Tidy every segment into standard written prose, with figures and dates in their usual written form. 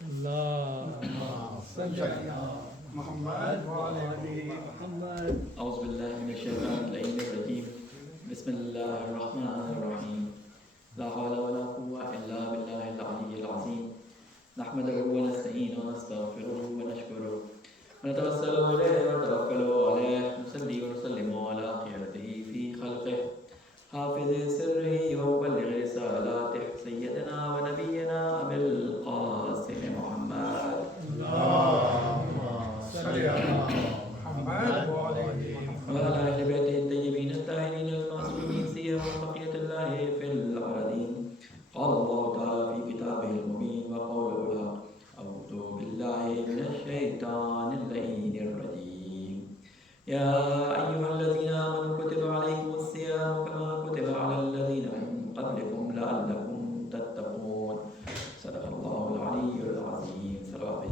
اللهم صل على محمد وعلى آل محمد. اعوذ باللہ من الشیطان اللعین الرجیم. بسم اللہ الرحمن الرحیم. لا حول ولا قوة الا باللہ العلی العظیم. نحمده ونستعینه ونستغفره ونشکره ونتوسل الیہ ونتوکل علیہ نصلی ونسلم علی خیرته فی خلقه حافظ سره ومبلغ رسالته سیدنا ونبینا ابی القاسم محمد. اللهم صل على محمد وعلى وعلى أهل بيته الطيبين الطاهرين المعصومين سيما بقية الله في الأرضين. قال الله تعالى في كتابه المبين وقوله الحق. أعوذ بالله من الشيطان اللعين الرجيم. يا أيها الذين آمنوا كتب عليكم الصيام كما كتب على الذين من قبلكم لعلكم تتقون. صدق الله العلي العظيم. صلوات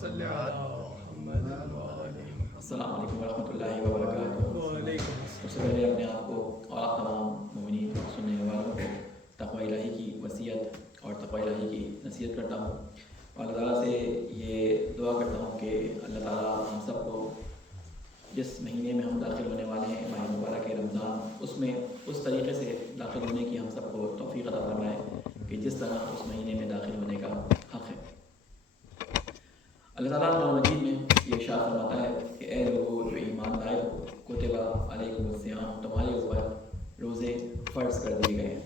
صل على محمد وعلى آل محمد. السلام علیکم ورحمۃ اللہ وبرکاتہ. وعلیکم سب سے پہلے اپنے آپ کو اور آپ تمام مومنین سننے والوں کو تقوی الہی کی وصیت اور تقوی الہی کی نصیحت کرتا ہوں. اور اللہ تعالیٰ سے یہ دعا کرتا ہوں کہ اللہ تعالیٰ ہم سب کو جس مہینے میں ہم داخل ہونے والے ہیں ماہ مبارک رمضان، اس میں اس طریقے سے داخل ہونے کی ہم سب کو توفیق عطا فرمائے کہ جس طرح اس مہینے میں داخل ہونے کا حق ہے. اللہ تعالیٰ قرآن مجید میں یہ ارشاد فرماتا ہے کہ اے لوگو جو ایمان لائے ہو، کتب علیکم الصیام، تمہارے اوپر روزے فرض کر دیے گئے ہیں،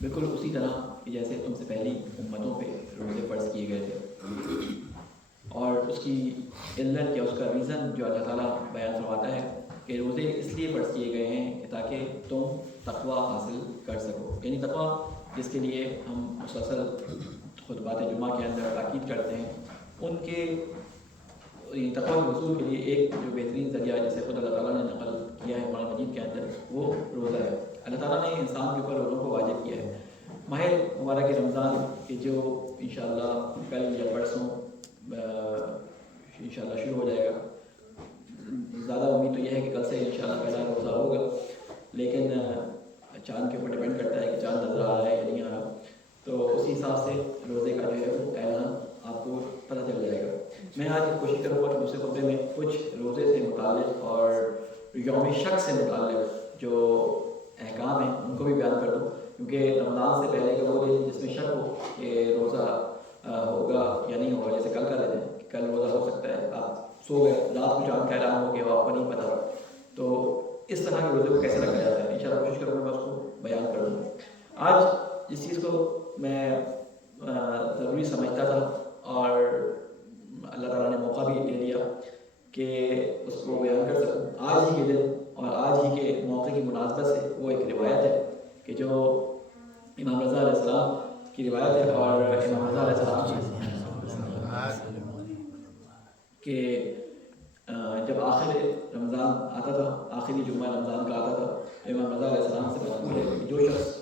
بالکل اسی طرح کہ جیسے تم سے پہلی امتوں پہ روزے فرض کیے گئے تھے. اور اس کی علت یا اس کا ریزن جو اللہ تعالیٰ بیان فرماتا ہے کہ روزے اس لیے فرض کیے گئے ہیں کہ تاکہ تم تقویٰ حاصل کر سکو. یعنی تقویٰ جس کے لیے ہم مسلسل خطبات جمعہ کے اندر تاکید کرتے ہیں، ان کے تقویٰ کے حصول کے لیے ایک جو بہترین ذریعہ جسے خود اللہ تعالیٰ نے نقل کیا ہے قرآن مجید کے اندر، وہ روزہ ہے. اللہ تعالیٰ نے انسان کے اوپر روزوں کو واجب کیا ہے. ماہ مبارک رمضان کہ جو انشاءاللہ کل یا پرسوں انشاءاللہ شروع ہو جائے گا. زیادہ امید تو یہ ہے کہ کل سے انشاءاللہ پہلا روزہ ہوگا، لیکن چاند کے اوپر ڈپینڈ کرتا ہے کہ چاند نظر آ رہا ہے یا نہیں آ رہا، تو اسی حساب سے روزے کا جو ہے وہ اعلان آپ کو پتہ چل جائے گا. میں آج کوشش کروں گا کہ دوسرے خطبے میں کچھ روزے سے متعلق اور یوم شک سے متعلق جو احکام ہیں ان کو بھی بیان کر دوں، کیونکہ رمضان سے پہلے کا وہ دن جس میں شک ہو کہ روزہ ہوگا یا نہیں ہوگا، جیسے کل کا دن ہے کہ کل روزہ ہو سکتا ہے، آپ سو گئے رات کو چاند کا اعلان ہو گیا وہ آپ کو نہیں پتہ، تو اس طرح کے روزے کو کیسے رکھا جاتا ہے انشاءاللہ کوشش کروں گا میں اس کو بیان کر دوں. آج جس چیز کو میں ضروری سمجھتا تھا اور اللہ تعالیٰ نے موقع بھی دے دیا کہ اس کو بیان کر سکوں آج ہی کے دن اور آج ہی کے موقع کی مناسبت سے، وہ ایک روایت ہے کہ جو امام رضا علیہ السلام کی روایت ہے. اور امام رضا علیہ السلام کہ جب آخر رمضان آتا تھا، آخری جمعہ رمضان کا آتا تھا، تو امام رضا علیہ السلام سے مذکور ہے کہ جو شخص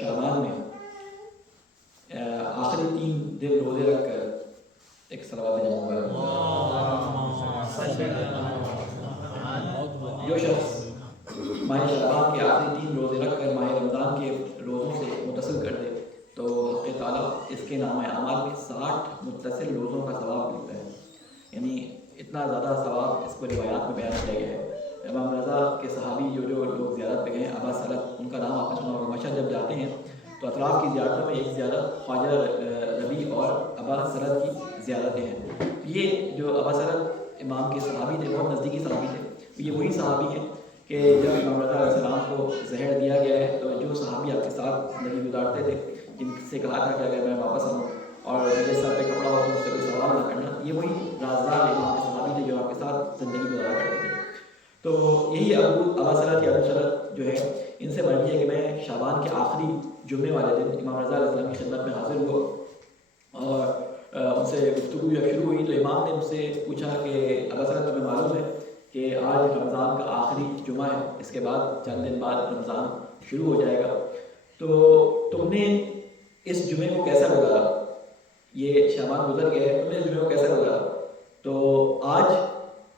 شعبان میں آخری 3 دن روزے رکھ کر ایک صلوات جو شخص ماہ شعبان کے آخری 3 روزے رکھ کر ماہ رمضان کے روزوں سے متصل کر دے تو حق تعالیٰ اس کے نام اعمال میں 60 متصل روزوں کا ثواب ملتا ہے. یعنی اتنا زیادہ ثواب اس کو روایات میں بیان کیا گیا ہے. امام رضا کے صحابی جو لوگ زیارت پہ گئے ابا سلط، ان کا نام آپ نے سنا ہوگا. مشہد جب جاتے ہیں تو اطراف کی زیارتوں میں ایک زیارت خواجہ ربیع اور ابا سلط کی زیارتیں ہیں. یہ جو ابا سلط امام کے صحابی تھے، بہت نزدیکی صحابی تھے. یہ وہی صحابی ہیں کہ جب امام رضا علیہ السلام کو زہر دیا گیا ہے تو جو صحابی آپ کے ساتھ زندگی گزارتے تھے، جن سے کہا تھا کہ اگر میں واپس آؤں اور میرے سر پہ کپڑا ہو تو مجھ سے کوئی سوال نہ کرنا، یہ وہی رازدار امام کے صحابی تھے جو آپ کے ساتھ زندگی گزارا کرتے تھے. تو یہی ابا سلط یا ابو سلط جو ہے، ان سے مرضی ہے کہ میں شعبان کے آخری جمعے والے دن امام رضا علیہ السلام کی خدمت میں حاضر ہوا اور ان سے گفتگو جب شروع ہوئی تو امام نے مجھ سے پوچھا کہ ابا سلط تمہیں معلوم ہے کہ آج رمضان کا آخری جمعہ ہے، اس کے بعد چند دن بعد رمضان شروع ہو جائے گا، تو تم نے اس جمعے کو کیسا گزارا؟ یہ شعبان گزر گیا ہے، تم نے اس جمعے کو کیسا گزارا؟ تو آج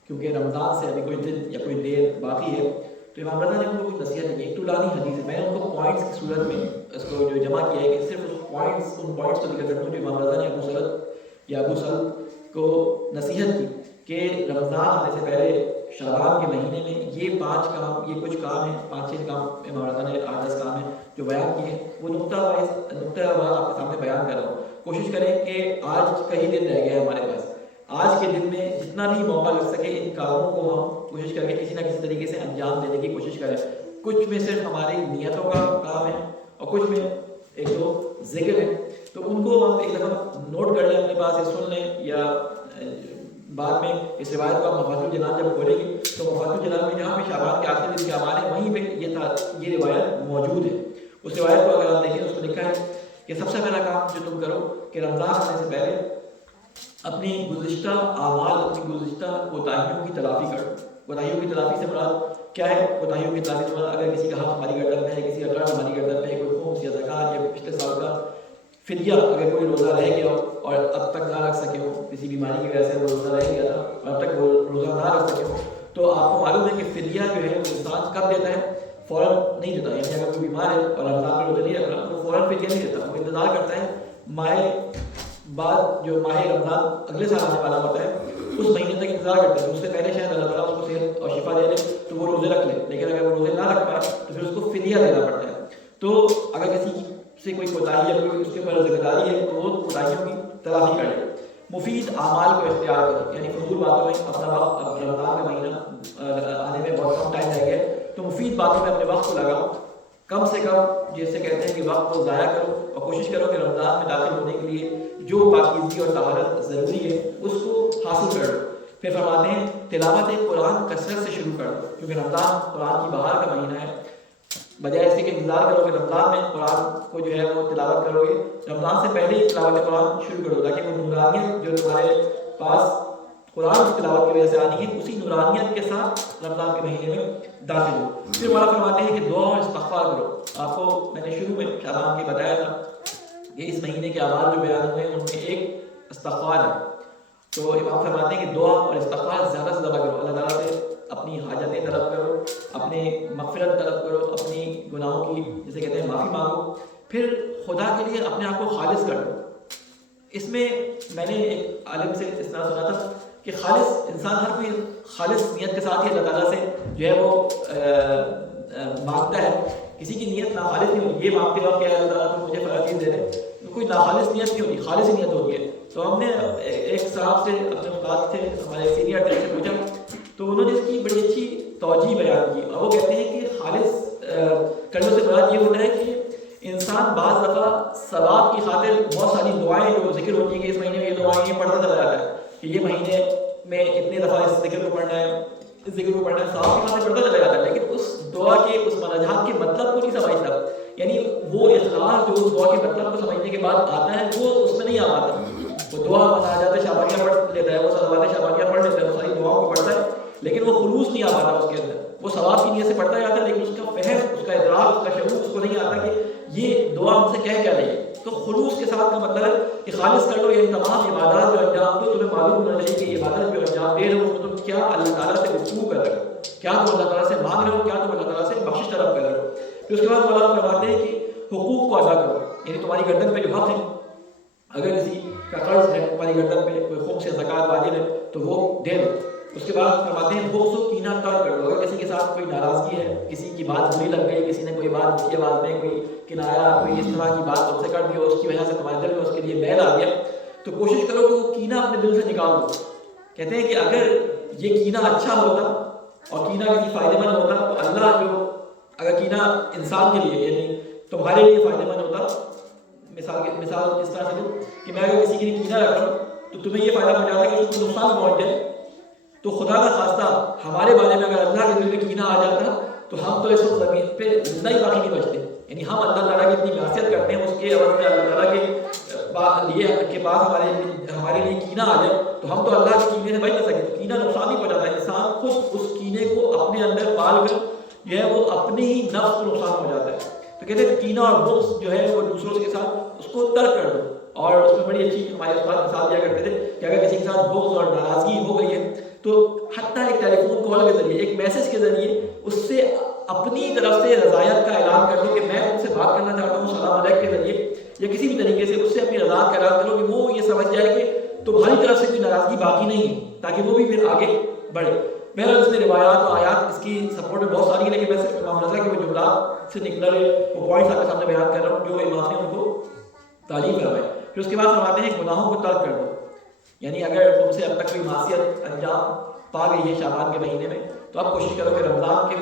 کیونکہ رمضان سے ابھی کوئی دن یا کوئی دیر باقی ہے، تو امام رضا نے ان کو کچھ نصیحت کی. ایک طولانی حدیث ہے، میں نے ان کو پوائنٹس کی صورت میں اس کو جو جمع کیا ہے کہ صرف اس پوائنٹس کو ذکر کرتا ہوں جو امام رضا نے ابو سلط کو نصیحت کی کہ رمضان آنے سے پہلے شعبان کے مہینے میں یہ 5 کام، یہ کچھ کام ہیں، 5-6 کام امام رضا نے 8-10 کام ہیں جو بیان کیے ہیں، وہ نقطہ وائز آپ کے سامنے بیان کر رہا ہوں۔ کوشش کریں کہ آج کا ہی دن رہ گیا ہے ہمارے پاس، آج کے دن میں جتنا بھی موقع لگ سکے ان کاموں کو ہم کوشش کر کے کسی نہ کسی طریقے سے انجام دینے کی کوشش کریں۔ کچھ میں صرف ہماری نیتوں کا کام ہے اور کچھ میں 1-2 ذکر ہے، تو ان کو ہم ایک دفعہ نوٹ کر لیں اپنے پاس، یا سن لیں، یا بعد میں اس روایت کو مفاتیح الجنان جب کھولیں گے تو مفاتیح الجنان میں جہاں پہ شعبان کے آخری دن کے اعمال ہیں وہیں پہ یہ روایت موجود ہے۔ اس روایت کو اگر آپ دیکھیں تو اس میں لکھا ہے کہ سب سے پہلا کام جو تم کرو کہ رمضان آنے سے پہلے اپنی گزشتہ اعمال، اپنی گزشتہ کوتاہیوں کی تلافی کرو۔ کوتاہیوں کی تلافی سے مراد کیا ہے؟ کوتاہیوں کی تلافی سے مراد اگر کسی کا حق ہماری گردن پہ ہے، کسی کا قرض ہماری گردن پہ ہے، کوئی خمس یا زکوٰۃ یا پچھلے سال کا فدیہ، اگر کوئی روزہ رہ گیا ہو اور اب تک نہ رکھ سکے ہو، کسی بیماری کی وجہ سے وہ روزہ رہ گیا تھا اور اب تک وہ روزہ نہ رکھ سکے ہو، تو آپ کو معلوم ہے کہ فدیہ جو ہے وہ انسان کب دیتا ہے؟ فوراً نہیں دیتا۔ یعنی اگر کوئی بیمار ہے اور رمضان میں روزہ نہیں رکھ رہا تو فوراً فدیہ نہیں دیتا، وہ انتظار کرتا ہے جو ماہ رمضان اگلے سال آنے والا ہوتا ہے اس مہینے تک انتظار کرتا ہے، اس سے پہلے شاید اللہ تعالیٰ اس کو صحت اور شفا دے دے تو وہ روزے رکھ لے، لیکن اگر وہ روزے نہ رکھ پائے تو پھر اس کو فدیہ دینا پڑتا ہے۔ تو اگر کسی سے کوئی کوتاہی یا کوئی اس کے اوپر ذمہ داری ہے تو وہ کوتاہیوں کی تلافی کر لے۔ مفید اعمال کو اختیار کرو، یعنی فضول باتوں میں اپنا وقت، اب رمضان کا مہینہ آنے میں بہت کم ٹائم رہ گیا ہے تو مفید باتوں میں اپنے وقت کو لگاؤ، کم سے کم جیسے کہتے ہیں کہ وقت کو ضائع کرو، اور کوشش کرو کہ رمضان میں داخل ہونے کے لیے جو پاکیزگی اور طہارت ضروری ہے اس کو حاصل کرو۔ پھر فرماتے ہیں تلاوت قرآن کثرت سے شروع کرو، کیونکہ رمضان قرآن کی بہار کا مہینہ ہے، بجائے اس کے کہ انتظار کرو کہ رمضان میں قرآن کو جو ہے وہ تلاوت کرو گے، رمضان سے پہلے ہی تلاوت قرآن شروع کرو تاکہ وہ نورانیت جو تمہارے پاس قرآن کی تلاوت کی وجہ سے آنی ہے اسی نورانیت کے ساتھ رمضان کے مہینے میں داخل ہو۔ پھر مولا فرماتے ہیں کہ دعا اور استغفار کرو۔ آپ کو میں نے شروع میں شعبان کے بتایا تھا کہ اس مہینے کے اعمال جو بیان ہوئے ان میں ایک استغفار ہے، تو امام فرماتے ہیں کہ دعا اور استغفار زیادہ سے زیادہ کرو، اللہ تعالیٰ سے اپنی حاجتیں طلب کرو، اپنے مغفرت طلب کرو، اپنی گناہوں کی جسے کہتے ہیں معافی مانگو، پھر خدا کے لیے اپنے آپ کو خالص کر دو۔ اس میں میں نے ایک عالم سے اس طرح سنا تھا کہ خالص انسان ہر کوئی خالص نیت کے ساتھ ہی اللہ تعالیٰ سے جو ہے وہ مانگتا ہے، کسی کی نیت ناخالص نہیں ہوتی، یہ مانگتے وقت کہ اللہ تعالیٰ تو مجھے فلاں چیز دے دے، کوئی ناخالص نیت نہیں ہوتی، خالص نیت ہوتی ہے۔ تو ہم نے ایک صاحب سے اپنے استاد تھے ہمارے سینئر سے پوچھا تو انہوں نے اس کی بڑی اچھی توجیہ بیان کی، اور وہ کہتے ہیں کہ خالص کرنے سے مراد یہ ہوتا ہے کہ انسان بعض دفعہ ثواب کی خاطر بہت ساری دعائیں جو ذکر ہوتی ہیں کہ اس مہینے میں یہ دعائیں یہ پڑھتا چلا جاتا ہے کہ یہ مہینے میں اتنے دفعہ اس ذکر کو پڑھنا ہے، اس ذکر کو پڑھنا ہے، ثواب کی خاطر پڑھتا چلا جاتا ہے، لیکن اس دعا کے اس مناجات کے مطلب کو نہیں سمجھتا، یعنی وہ اخلاص جو اس دعا کے مطلب کو سمجھنے کے بعد آتا ہے وہ اس میں نہیں آ پاتا۔ وہ دعا مناجات شعبانیہ پڑھ لیتا ہے، وہ صلوات شعبانیہ پڑھ لیتا ہے، وہ ساری دعاؤں کو پڑھتا ہے، لیکن وہ خلوص نہیں آ پاتا اس کے اندر، وہ ثواب کی نیت سے پڑھتا جاتا ہے لیکن اس کا فہم، اس کا ادراک، اس کا شعور اس کو نہیں آتا کہ یہ دعا ہم سے کہہ کیا رہی ہے۔ تو خلوص کے ساتھ کا مطلب ہے کہ خالص کر لو، یعنی تمام عبادات جو انجام دو تمہیں معلوم ہونا چاہیے کہ یہ عبادت جو انجام دے رہے ہو تم کیا اللہ تعالیٰ سے گفتگو کر رہے ہو، کیا تم اللہ تعالیٰ سے مانگ رہے ہو، کیا تم اللہ تعالیٰ سے بخشش طلب کر رہے ہو۔ پھر اس کے بعد مولانا فرماتے ہیں کہ حقوق کو ادا کرو، یعنی تمہاری گردن پہ جو حق ہے، اگر کسی کا قرض ہے تمہاری گردن پہ، کوئی خمس یا زکوٰۃ واجب ہے تو وہ دے دو۔ اس کے بعد فرماتے ہیں بغض و کینہ ترک کر دو، اگر کسی کے ساتھ کوئی ناراضگی ہے، کسی کی بات بری لگ گئی، کسی نے کوئی بات اچھی آواز میں کوئی کنایا، کوئی اس طرح کی بات تم سے کر دی اور اس کی وجہ سے تمہارے دل میں اس کے لیے میل آ گیا تو کوشش کرو کہ وہ کینہ اپنے دل سے نکال دو۔ کہتے ہیں کہ اگر یہ کینہ اچھا ہوتا اور کینہ کسی فائدے مند ہوتا تو اللہ جو اگر کینہ انسان کے لیے یعنی تمہارے لیے فائدہ مند ہوتا، مثال اس طرح سے دوں کہ میں اگر کسی کے لیے کینہ رکھ رہا ہوں تو تمہیں یہ فائدہ پہنچاتا ہے کہ اس کو نقصان پہنچ جائے، تو خدا کا خواستہ ہمارے بارے میں اگر اللہ کے دل میں کینہ آ جاتا تو ہم تو اس وقت زمین پہ زندہ ہی باقی نہیں بچتے، یعنی ہم اللہ تعالیٰ کی اتنی معصیت کرتے ہیں، اس کے عوض میں اللہ تعالیٰ کے پاس ہمارے لیے کینہ آ جائے تو ہم تو اللہ کے کینے سے بچ نہ سکیں، تو کینہ نقصان نہیں پہنچاتا ہے، انسان خود اس کینے کو اپنے اندر پال کر جو ہے وہ اپنے ہی نفس کو نقصان پہنچاتا ہے۔ تو کہتے ہیں کینہ اور بغض جو ہے وہ دوسروں کے ساتھ اس کو ترک کر دو، اور اس میں بڑی اچھی ہمارے استاد مثال دیا کرتے تھے کہ اگر کسی کے ساتھ بغض اور ناراضگی ہو گئی ہے تو حتیٰ ایک ٹیلی فون کال کے ذریعے، ایک میسج کے ذریعے اس سے اپنی طرف سے رضایت کا اعلان کر دو کہ میں ان سے بات کرنا چاہتا ہوں، سلام علیکم کے ذریعے یا کسی بھی طریقے سے اس سے اپنی رضا کا اعلان کرو کہ وہ یہ سمجھ جائے کہ تمہاری طرف سے کوئی ناراضگی باقی نہیں ہے، تاکہ وہ بھی پھر آگے بڑھے۔ بہرحال اس میں روایات و آیات اس کی سپورٹ میں بہت ساری ہے، لیکن میں صرف امام رضا کے وہ جملات سے نکلا ہے وہ پوائنٹس آپ کے سامنے بیان کر رہا ہوں جو امام نے ان کو تعلیم کروائی۔ پھر اس کے بعد فرماتے ہیں گناہوں کو ترک کر دو، یعنی اگر تم سے اب تک کوئی معصیت انجام پا گئی ہے شعبان کے مہینے میں تو اب کوشش کرو کہ رمضان کے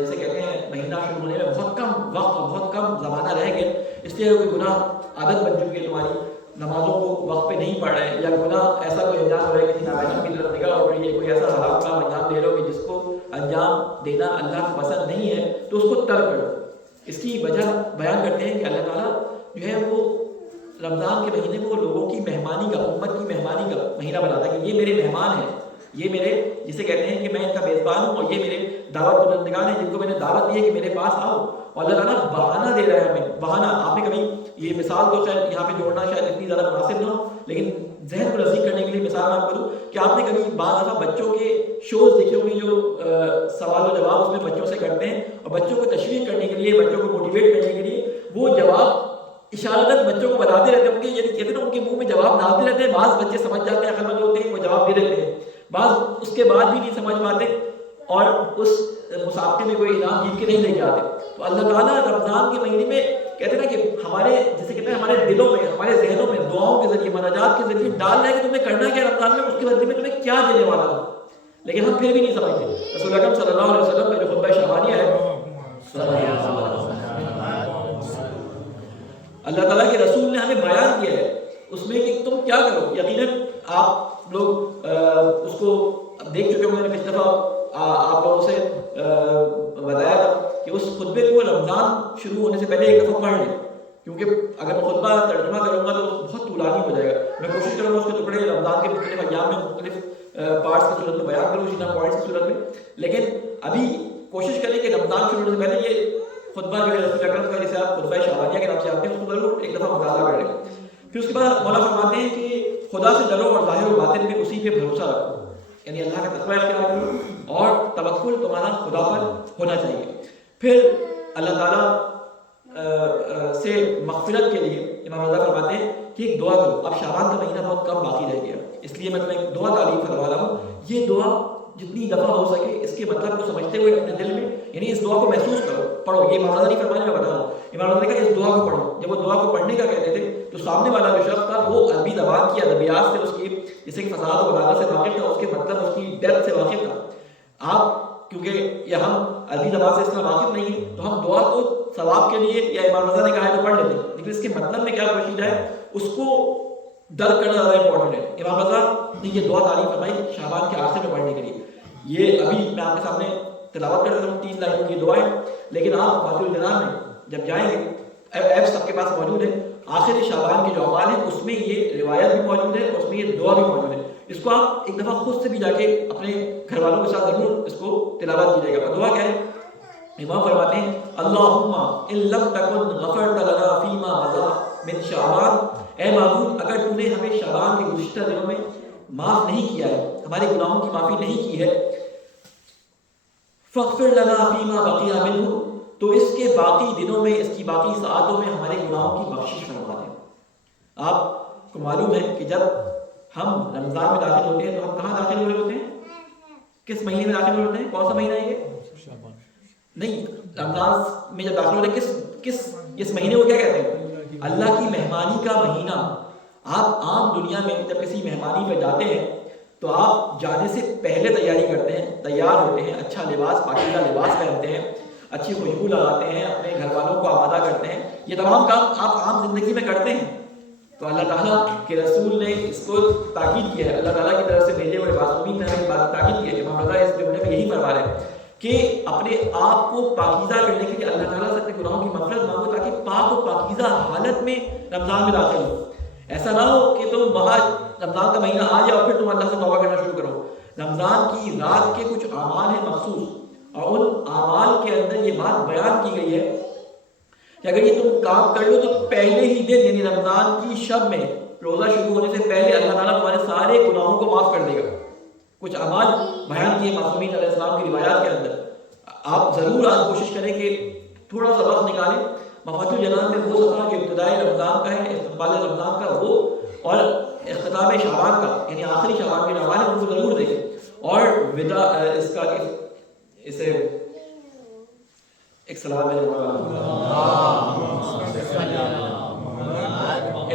جسے کہتے ہیں مہینہ شروع ہونے میں بہت کم وقت اور بہت کم زمانہ رہ گیا، اس لیے اگر کوئی گناہ عادت بن چکی ہے تمہاری، نمازوں کو وقت پہ نہیں پڑھ رہے یا گناہ ایسا کوئی انجام ہو رہا ہے، کسی نابینا کی طرف نگاہ ہو رہی ہے، کوئی ایسا حرام کام انجام دے رہے ہو کہ جس کو انجام دینا اللہ کو پسند نہیں ہے، تو اس کو ترک کرو۔ اس کی وجہ بیان کرتے ہیں کہ اللہ تعالیٰ جو ہے وہ رمضان کے مہینے کو لوگوں کی مہمانی کا، امت کی مہمانی کا مہینہ بناتا ہے کہ یہ میرے مہمان ہیں، یہ میرے جسے کہتے ہیں کہ میں ان کا میزبان ہوں اور یہ میرے دعوت کنندگان ہیں جن کو میں نے دعوت دی ہے کہ میرے پاس آؤ۔ اور اللہ تعالیٰ بہانہ دے رہا ہے ہمیں، بہانہ۔ آپ نے کبھی یہ مثال تو خیر یہاں پہ جوڑنا شاید اتنی زیادہ مناسب نہ ہو، لیکن ذہن کو نزدیک کرنے کے لیے مثال میں آپ کو دوں کہ آپ نے کبھی بعض دفعہ بچوں کے شوز دیکھے ہوں گے جو سوال و جواب اس میں بچوں سے کرتے ہیں، اور بچوں کو تشویق کرنے کے لیے، بچوں کو موٹیویٹ کرنے کے لیے وہ جواب اشارتاً بچوں کو بتاتے رہتے ہیں، ان کے یعنی کہتے ہیں نا ان کے منہ میں جواب ڈالتے رہتے ہیں۔ بعض بچے سمجھ جاتے ہیں، عقل مند ہوتے ہیں، وہ جواب دے دیتے ہیں، بعض اس کے بعد بھی نہیں سمجھ پاتے اور اس مسابقے میں کوئی انعام جیت کے نہیں لے کے آتے۔ تو اللہ تعالیٰ رمضان کے مہینے میں کہتے ہیں نا کہ ہمارے جیسے کہتے ہیں ہمارے دلوں میں، ہمارے ذہنوں میں دعاؤں کے ذریعے، مناجات کے ذریعے ڈال رہا ہے کہ تمہیں کرنا کیا رمضان میں، اس کے بدلے میں تمہیں کیا دینے والا ہوں، لیکن ہم پھر بھی نہیں سمجھتے۔ رسول اکرم صلی اللہ علیہ وسلم کا جو خطبہ شعبانیہ ہے، اللہ تعالیٰ کے رسول نے ہمیں بیان کیا ہے اس میں کہ تم کیا کرو۔ یقیناً آپ لوگ اس کو دیکھ چکے ہوں، میں نے پچھلی دفعہ آپ لوگوں سے بتایا تھا کہ اس خطبے کو رمضان شروع ہونے سے پہلے ایک دفعہ پڑھ لیں، کیونکہ اگر میں خطبہ ترجمہ کروں گا تو بہت طولانی ہو جائے گا۔ میں کوشش کروں گا اس کے ٹکڑے رمضان کے مختلف ایام میں مختلف پارٹس کی صورت میں بیان کروں، اسی طرح پوائنٹس کی صورت میں، لیکن ابھی کوشش کریں کہ رمضان شروع ہونے سے پہلے یہ خطبہ جو ہے رسول اکرم کا جسے آپ خطبہ شعبانیہ کے نام سے آتے ہیں اس کو ضرور ایک دفعہ مطالعہ کر لیں۔ پھر اس کے بعد مولا فرماتے ہیں کہ خدا سے ڈرو اور ظاہر و باطن میں اسی پہ بھروسہ رکھو، یعنی اللہ کا تقوی اختیار کرو اور توکل تمہارا خدا پر ہونا چاہیے۔ پھر اللہ تعالیٰ سے مغفرت کے لیے امام رضا فرماتے ہیں کہ ایک دعا کرو۔ اب شعبان کا مہینہ بہت کم باقی رہ گیا، اس لیے میں تمہیں ایک دعا تعلیم کروا رہا ہوں۔ یہ دعا جتنی دفعہ ہو سکے اس کے مطلب کو سمجھتے ہوئے اپنے دل میں، یعنی اس دعا کو محسوس کرو، پڑھو۔ یہ امام رضا نہیں فرمانے میں بتا رہا ہوں، امام رضا نے کہا اس دعا کو پڑھو۔ جب وہ دعا کو پڑھنے کا کہتے تھے تو سامنے والا جو شخص تھا وہ عربی زبان کی ادبیات سے، اس کی جیسے کہ فصاحت و بلاغت سے واقف تھا، اس کے مطلب اس کی ڈیپتھ سے واقف تھا۔ آپ کیونکہ یہ ہم عربی زبان سے اس طرح واقف نہیں ہیں تو ہم دعا کو ثواب کے لیے یا امام رضا نے کہا ہے تو پڑھ لیتے ہیں، لیکن اس کے مطلب میں کیا پوشیدہ ہے اس کو درک کرنا زیادہ امپورٹنٹ ہے۔ امام رضا نے یہ دعا تعلیم فرمائی شعبان کے آخر میں پڑھنے کے لیے۔ یہ ابھی میں آپ کے سامنے تلاوت کر رہا ہوں 3 لائنوں کی دعائیں، لیکن آپ فاتح الجنان میں جب جائیں گے، ایپ سب کے پاس موجود ہے، آخر شعبان کے جو اعمال ہیں اس میں یہ روایت بھی موجود ہے اور اس میں یہ دعا بھی موجود ہے۔ اس کو آپ ایک دفعہ خود سے بھی جا کے اپنے گھر والوں کے ساتھ ضرور اس کو تلاوت کیجیے گا۔ اور دعا کیا ہے؟ امام فرماتے ہیں اللہم ان لم تکن غفرت لنا فیما مضی من شعبان، اے معبود اگر تو نے ہمیں شعبان کے گزشتہ دنوں میں معاف نہیں کیا ہے، ہمارے گناہوں کی معافی نہیں کی ہے، فاغفر لنا فیما بقی منہ، تو اس کے باقی دنوں میں، اس کی باقی ساعتوں میں ہمارے گناہوں کی بخشش فرما دیں۔ آپ کو معلوم ہے کہ جب ہم رمضان میں داخل ہوتے ہیں تو ہم کہاں داخل ہو رہے ہوتے ہیں؟ کس مہینے میں داخل ہو رہے ہوتے ہیں؟ کون سا مہینہ ہے یہ؟ نہیں، رمضان میں جب داخل ہوتے ہیں کس مہینے کو کیا کہتے ہیں؟ اللہ کی مہمانی کا مہینہ۔ آپ عام دنیا میں جب کسی مہمانی پہ جاتے ہیں تو آپ جانے سے پہلے تیاری کرتے ہیں، تیار ہوتے ہیں، اچھا لباس، پاکیزہ لباس پہنتے ہیں، اچھی خوشبو لگاتے ہیں، اپنے گھر والوں کو آمادہ کرتے ہیں، یہ تمام کام آپ عام زندگی میں کرتے ہیں۔ تو اللہ تعالیٰ کے رسول نے اس کو تاکید کیا ہے، اللہ تعالیٰ کی طرف سے بھیجے ہوئے معصومین نے ہمیں بات تاکید کی ہے۔ امام رضا اس جملے میں یہی فرما رہے ہیں کہ اپنے آپ کو پاکیزہ کرنے کے لیے اللہ تعالیٰ سے اپنے گناہوں کی مغفرت مانگو تاکہ پاک و پاکیزہ حالت میں رمضان میں داخل ہو۔ ایسا نہ ہو کہ تم وہاں رمضان کا مہینہ آ جائے اور پھر تم اللہ سے توبہ کرنا شروع کرو۔ رمضان کی رات کے کچھ اعمال ہیں مخصوص، اور ان اعمال کے اندر یہ بات بیان کی گئی ہے کہ اگر یہ تم کام کر لو تو پہلے ہی دن یعنی رمضان کی شب میں روزہ شروع ہونے سے پہلے اللہ تعالیٰ تمہارے سارے گناہوں کو معاف کر دے گا۔ کچھ اعمال بیان کیے معصومین علیہ السلام کی روایات کے اندر۔ آپ ضرور آج کوشش کریں کہ تھوڑا سا وقت نکالیں، مفاتیح الجنان میں وہ صفحہ جو ابتدائی رمضان کا ہے، استقبال رمضان کا وہ، اور اختتام شعبان کا یعنی آخری شعبان کے نوال ہے، ان کو ضرور دیکھیں. اور ودا اس کا اسے ایک سلام ہے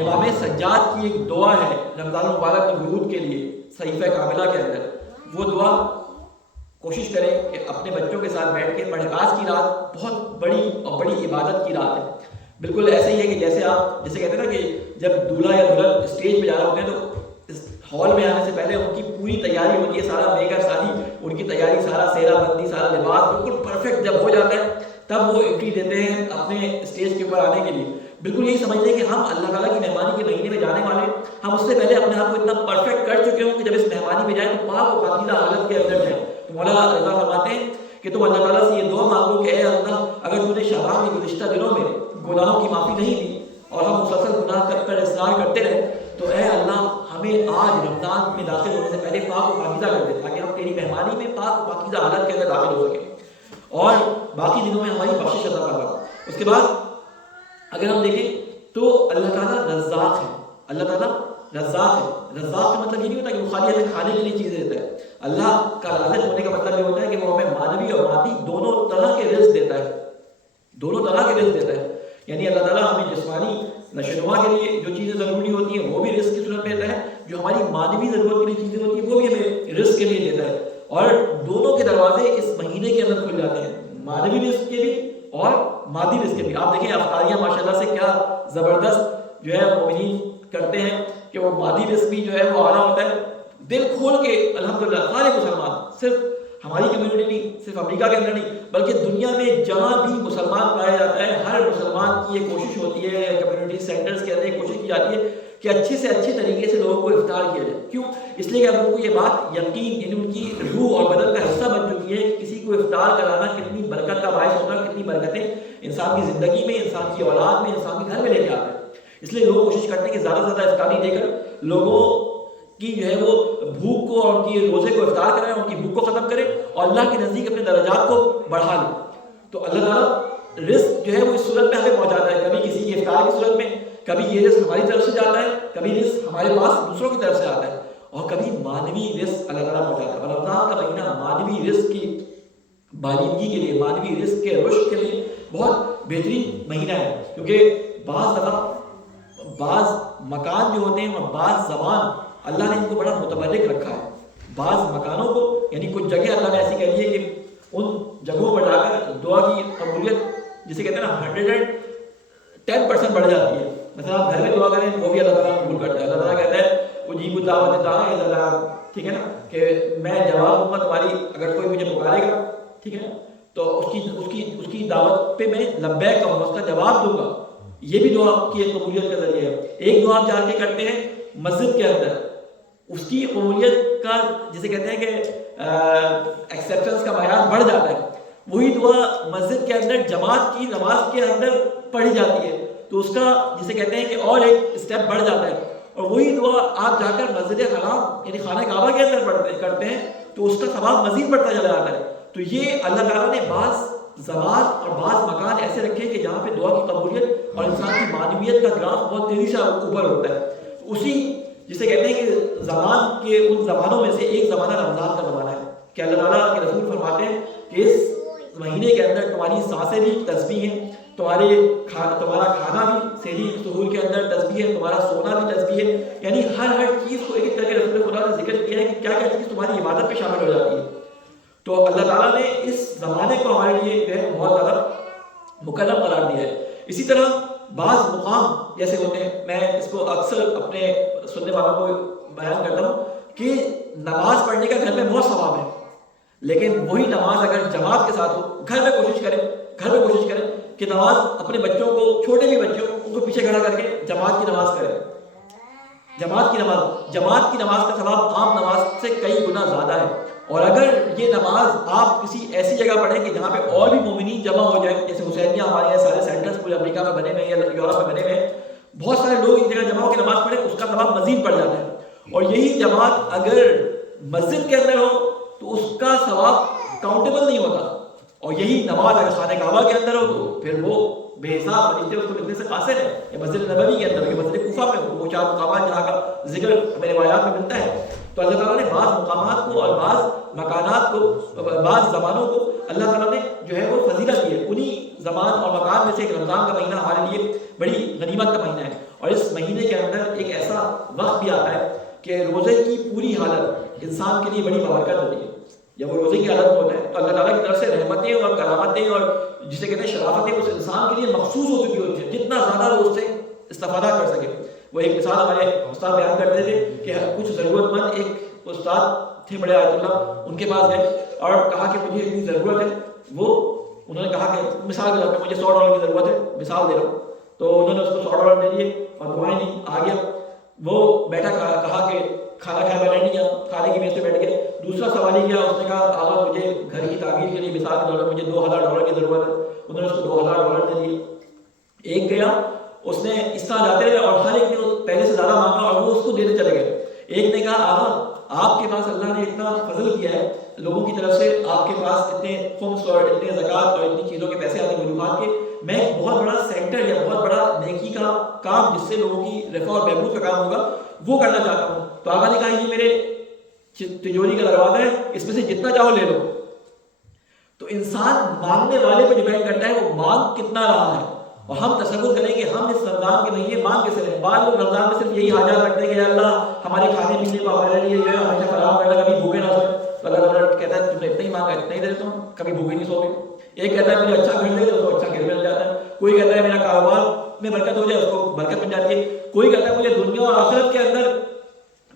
امام سجاد کی ایک دعا ہے رمضان المبارک میں درود کے لیے صحیفہ کاملہ کے اندر. وہ دعا کوشش کریں کہ اپنے بچوں کے ساتھ بیٹھ کے پڑھیں. آج کی رات بہت بڑی اور بڑی عبادت کی رات ہے. بالکل ایسے ہی ہے کہ جیسے آپ جیسے کہتے ہیں نا کہ جب دولہا یا دلہن اسٹیج پہ جا رہے ہوتے ہیں تو اس ہال میں آنے سے پہلے ان کی پوری تیاری ہوتی ہے، سارا میک اپ، ساری ان کی تیاری، سارا سیرا بندی، سارا لباس بالکل پرفیکٹ جب ہو جاتا ہے تب وہ انٹری دیتے ہیں اپنے اسٹیج کے اوپر آنے کے لیے. بالکل یہی سمجھتے ہیں کہ ہم اللہ تعالیٰ کی مہمانی کے مہینے میں جانے والے ہیں، ہم اس سے پہلے اپنے آپ کو اتنا پرفیکٹ کر چکے ہوں کہ جب اس مہمانی میں جائیں تو پاک و پاکیزہ حالت کے اندر جائیں. تو مولانا رضا فرماتے ہیں کہ تم اللہ تعالیٰ سے یہ دعا مانگو کہ اے اللہ، اگر تم نے شعبان کے گزشتہ دنوں میں گناہوں کی معافی نہیں دی اور ہم مسلسل گناہ پر اصرار کرتے رہے، تو اے اللہ ہمیں آج رمضان میں داخل ہونے سے پہلے پاک و پاکیزہ کر دے تاکہ ہم تیری مہمانی میں پاک و پاکیزہ حالت کے اندر داخل ہو سکیں اور باقی دنوں میں ہماری بخشش عطا فرما. اس کے بعد اگر ہم دیکھیں تو اللہ تعالیٰ رزاق ہے. اللہ تعالیٰ رزاق ہے. رزاق کا مطلب یہ نہیں ہوتا کہ وہ خالی ہمیں کھانے کے لیے چیزیں دیتا ہے. اللہ کا رازق ہونے کا مطلب یہ ہوتا ہے کہ وہ ہمیں مانوی اور مادی دونوں طرح کے رزق دیتا ہے. دونوں طرح کے رزق دیتا ہے. یعنی اللہ تعالیٰ ہمیں جسمانی نشوونما کے لیے جو چیزیں ضروری ہوتی ہیں وہ بھی رزق کی صورت میں دیتا ہے، جو ہماری مانوی ضرورت کے لیے چیزیں ہوتی ہیں وہ بھی ہمیں رزق کے لیے دیتا ہے. اور دونوں کے دروازے اس مہینے کے اندر کھل جاتے ہیں، مانوی رزق کے بھی اور مادی رزق کے بھی. آپ دیکھیں افطاریاں ماشاءاللہ سے کیا زبردست جو ہے مومنین کرتے ہیں کہ وہ مادی رزق بھی جو ہے وہ آ رہا ہوتا ہے دل کھول کے. الحمدللہ سارے مسلمان، صرف ہماری کمیونٹی نہیں، صرف امریکہ کے اندر نہیں بلکہ دنیا میں جہاں بھی مسلمان پایا جاتا ہے، ہر مسلمان کی یہ کوشش ہوتی ہے، کمیونٹی سینٹرز کے اندر یہ کوشش کی جاتی ہے کہ اچھے سے اچھے طریقے سے لوگوں کو افطار کیا جائے. کیوں؟ اس لیے کہ ہم لوگوں کو یہ بات یقین یعنی ان کی روح اور بدن کا حصہ بن چکی ہے. کسی کو افطار کرانا کتنی برکت کا باعث ہوتا ہے، کتنی برکتیں انسان کی زندگی میں، انسان کی اولاد میں، انسان کے گھر میں لے کے آتا ہے. اس لیے لوگ کوشش کرتے ہیں کہ زیادہ سے زیادہ افطاری دے کر لوگوں کی جو ہے وہ بھوک کو اور ان کی روزے کو افطار کریں، ان کی بھوک کو ختم کریں اور اللہ کے نزدیک اپنے درجات کو بڑھا لیں. تو اللہ تعالیٰ رزق جو ہے وہ اس صورت میں ہمیں پہنچاتا ہے، کبھی کسی کی افطار کی صورت میں، کبھی یہ رزق ہماری طرف سے جاتا ہے، کبھی رزق ہمارے پاس دوسروں کی طرف سے آتا ہے، اور کبھی مانوی رزق اللہ تعالیٰ پہنچاتا ہے. اور رمضان کا مہینہ مانوی رزق کی بالندگی کے لیے، مانوی رزق کے رشد کے لیے بہت بہترین مہینہ ہے. کیونکہ بعض دفعہ بعض مکان جو ہوتے ہیں اور بعض زبان اللہ نے ان کو بڑا متبرک رکھا ہے. بعض مکانوں کو یعنی کچھ جگہ اللہ نے ایسی کہہ دی ہے کہ ان جگہوں پر جا کر دعا کی قبولیت جسے کہتے ہیں نا 110% بڑھ جاتی ہے. مثلا آپ گھر میں دعا کریں وہ بھی اللہ تعالیٰ قبول کرتا ہے. اللہ تعالیٰ کہتا ہے اجیب الدعوۃ الداعی اذا دعان، ٹھیک ہے نا، کہ میں جواب دوں گا تمہاری، اگر کوئی مجھے پکارے گا، ٹھیک ہے نا، تو اس کی دعوت پہ میں لبیک کہوں گا، اس کا جواب دوں گا. یہ بھی دعا کی ایک قبولیت کا ذریعہ ہے. ایک دعا آپ جا کے کرتے ہیں مسجد کے اندر، اس کی قبولیت کا جسے کہتے ہیں کہ ایکسیپٹنس کا معیار بڑھ جاتا ہے. وہی دعا مسجد کے اندر جماعت کی نماز کے اندر پڑھی جاتی ہے تو اس کا جسے کہتے ہیں کہ اور ایک اسٹیپ بڑھ جاتا ہے. اور وہی دعا آپ جا کر مسجد حرام یعنی خانہ کعبہ کے اندر کرتے ہیں تو اس کا ثواب مزید بڑھتا چلا جاتا ہے. تو یہ اللہ تعالیٰ نے بعض زبان اور بعض مکان ایسے رکھے کہ جہاں پہ دعا کی قبولیت اور انسان کی معنویت کا گراف بہت تیزی سے اوپر ہوتا ہے. اسی جسے کہتے ہیں کہ زمان کے ان زبانوں میں سے ایک زمانہ رمضان کا زمانہ ہے کہ اللہ تعالیٰ کے رسول فرماتے ہیں کہ اس مہینے کے اندر تمہاری سانسیں بھی تسبیح ہیں، تمہارا کھانا بھی سحری سحور کے اندر تسبیح ہے، تمہارا سونا بھی تسبیح ہے. یعنی ہر چیز کو ایک ایک کر کے رسول خدا نے ذکر کیا ہے کہ کیا کیا چیز تمہاری عبادت پہ شامل ہو جاتی ہے. تو اللہ تعالیٰ نے اس زمانے کو ہمارے لیے جو ہے بہت زیادہ مکرم قرار دیا ہے. اسی طرح بعض مقام جیسے ہوتے ہیں، میں اس کو اکثر اپنے سننے والوں کو بیان کرتا ہوں کہ نماز پڑھنے کا گھر میں بہت ثواب ہے، لیکن وہی نماز اگر جماعت کے ساتھ ہو، گھر میں کوشش کریں کہ نماز اپنے بچوں کو، چھوٹے بھی بچوں ان کو پیچھے کھڑا کر کے جماعت کی نماز کریں. جماعت کی نماز کا ثواب عام نماز سے کئی گنا زیادہ ہے. اور اگر یہ نماز آپ کسی ایسی جگہ پڑھیں کہ جہاں پہ اور بھی مومنین جمع ہو جائیں، جیسے حسینیہ ہمارے یہاں سارے سینٹرز پورے امریکہ میں بنے ہوئے ہیں یا یورپ میں بنے ہوئے ہیں، بہت سارے لوگ ایک جگہ جمع ہو کے نماز پڑھیں، اس کا ثواب مزید بڑھ جاتا ہے. اور یہی جماعت اگر مسجد کے اندر ہو تو اس کا ثواب کاؤنٹیبل نہیں ہوتا. اور یہی نماز اگر خانہ کعبہ کے اندر ہو تو پھر وہ بے حساب فرشتے اس کو لکھنے سے قاصر ہے. یا مسجد نبوی کے اندر, یا مسجد کوفہ میں, وہ 4 مقامات جہاں کا ذکر ہمیں روایات میں ملتا ہے. تو اللہ تعالیٰ نے بعض مقامات کو اور بعض مکانات کو, بعض زمانوں کو اللہ تعالیٰ نے جو ہے وہ فضیلت دی ہے. انہی زمان اور مکان میں سے ایک رمضان کا مہینہ ہمارے لیے بڑی غنیمت کا مہینہ ہے. اور اس مہینے کے اندر ایک ایسا وقت بھی آتا ہے کہ روزے کی پوری حالت انسان کے لیے بڑی بابرکت ہوتی ہے. جب وہ روزے کی حالت ہوتا ہے تو اللہ تعالیٰ کی طرف سے رحمتیں اور کرامتیں اور جسے کہتے ہیں شرافتیں اس انسان کے لیے مخصوص ہو چکی ہوتی ہیں, جتنا زیادہ وہ اس سے استفادہ کر سکے. وہ ایک مثال ہمارے استاد بیان کرتے تھے کہ کچھ ضرورت مند ایک استاد تھے بڑے آیت اللہ, ان کے پاس گئے اور کہا کہ مجھے اتنی ضرورت ہے. وہ انہوں نے کہا کہ مثال کے طور پہ مجھے $100 کی ضرورت ہے, مثال دے رہا ہوں. تو انہوں نے اس کو $100 دے دیے اور دعائیں دی, آ گیا. وہ بیٹھا کہا کہ کھانا کھایا بغیر نہیں جاؤ, کھانے کی میز پہ بیٹھ گیا. دوسرا سوال ہی کیا, اس نے کہا آقا مجھے گھر کی تعمیر کے لیے مثال کے طور پہ مجھے $2000 کی ضرورت ہے. انہوں نے اس کو $2000 دے دیے. ایک گیا, اس نے اس طرح جاتے رہے اور ہر ایک نے پہلے سے زیادہ مانگا اور وہ اس کو دینے چلے گئے. ایک نے کہا آقا آپ کے پاس اللہ نے اتنا فضل کیا ہے لوگوں کی طرف سے, آپ کے پاس اتنے خمس اور اتنے زکوٰۃ اور اتنی چیزوں کے پیسے آتے ہیں وجوہات کے, میں ایک بہت بڑا سینٹر یا بہت بڑا نیکی کا کام جس سے لوگوں کی رفع اور بہبود کا کام ہوگا وہ کرنا چاہتا ہوں. تو آقا نے کہا یہ میرے تجوری کا دروازہ ہے, اس میں سے جتنا چاہو لے لو. تو انسان مانگنے والے پہ ڈیپینڈ کرتا ہے وہ مانگ کتنا رہا ہے. اور ہم تصور کریں کہ ہم اس رمضان کے مہینے مانگ کیسے رہے. بعض لوگ رمضان میں صرف یہی حاجات رکھتے ہیں کہ اللہ ہمارے کھانے پینے کو ہمارے لیے جو ہے ہمیشہ فراہم کرنا, کبھی بھوکے نہ سوئے. تو اللہ تعالیٰ کہتا ہے تم نے اتنا ہی مانگا اتنا ہی دے دیتا ہوں, کبھی بھوکے نہیں سو گے. ایک کہتا ہے مجھے اچھا گھر دے دو, اچھا گھر مل جاتا ہے. کوئی کہتا ہے میرا کاروبار میں برکت ہو جائے, اس کو برکت مل جاتی ہے. کوئی کہتا ہے مجھے دنیا اور آخرت کے اندر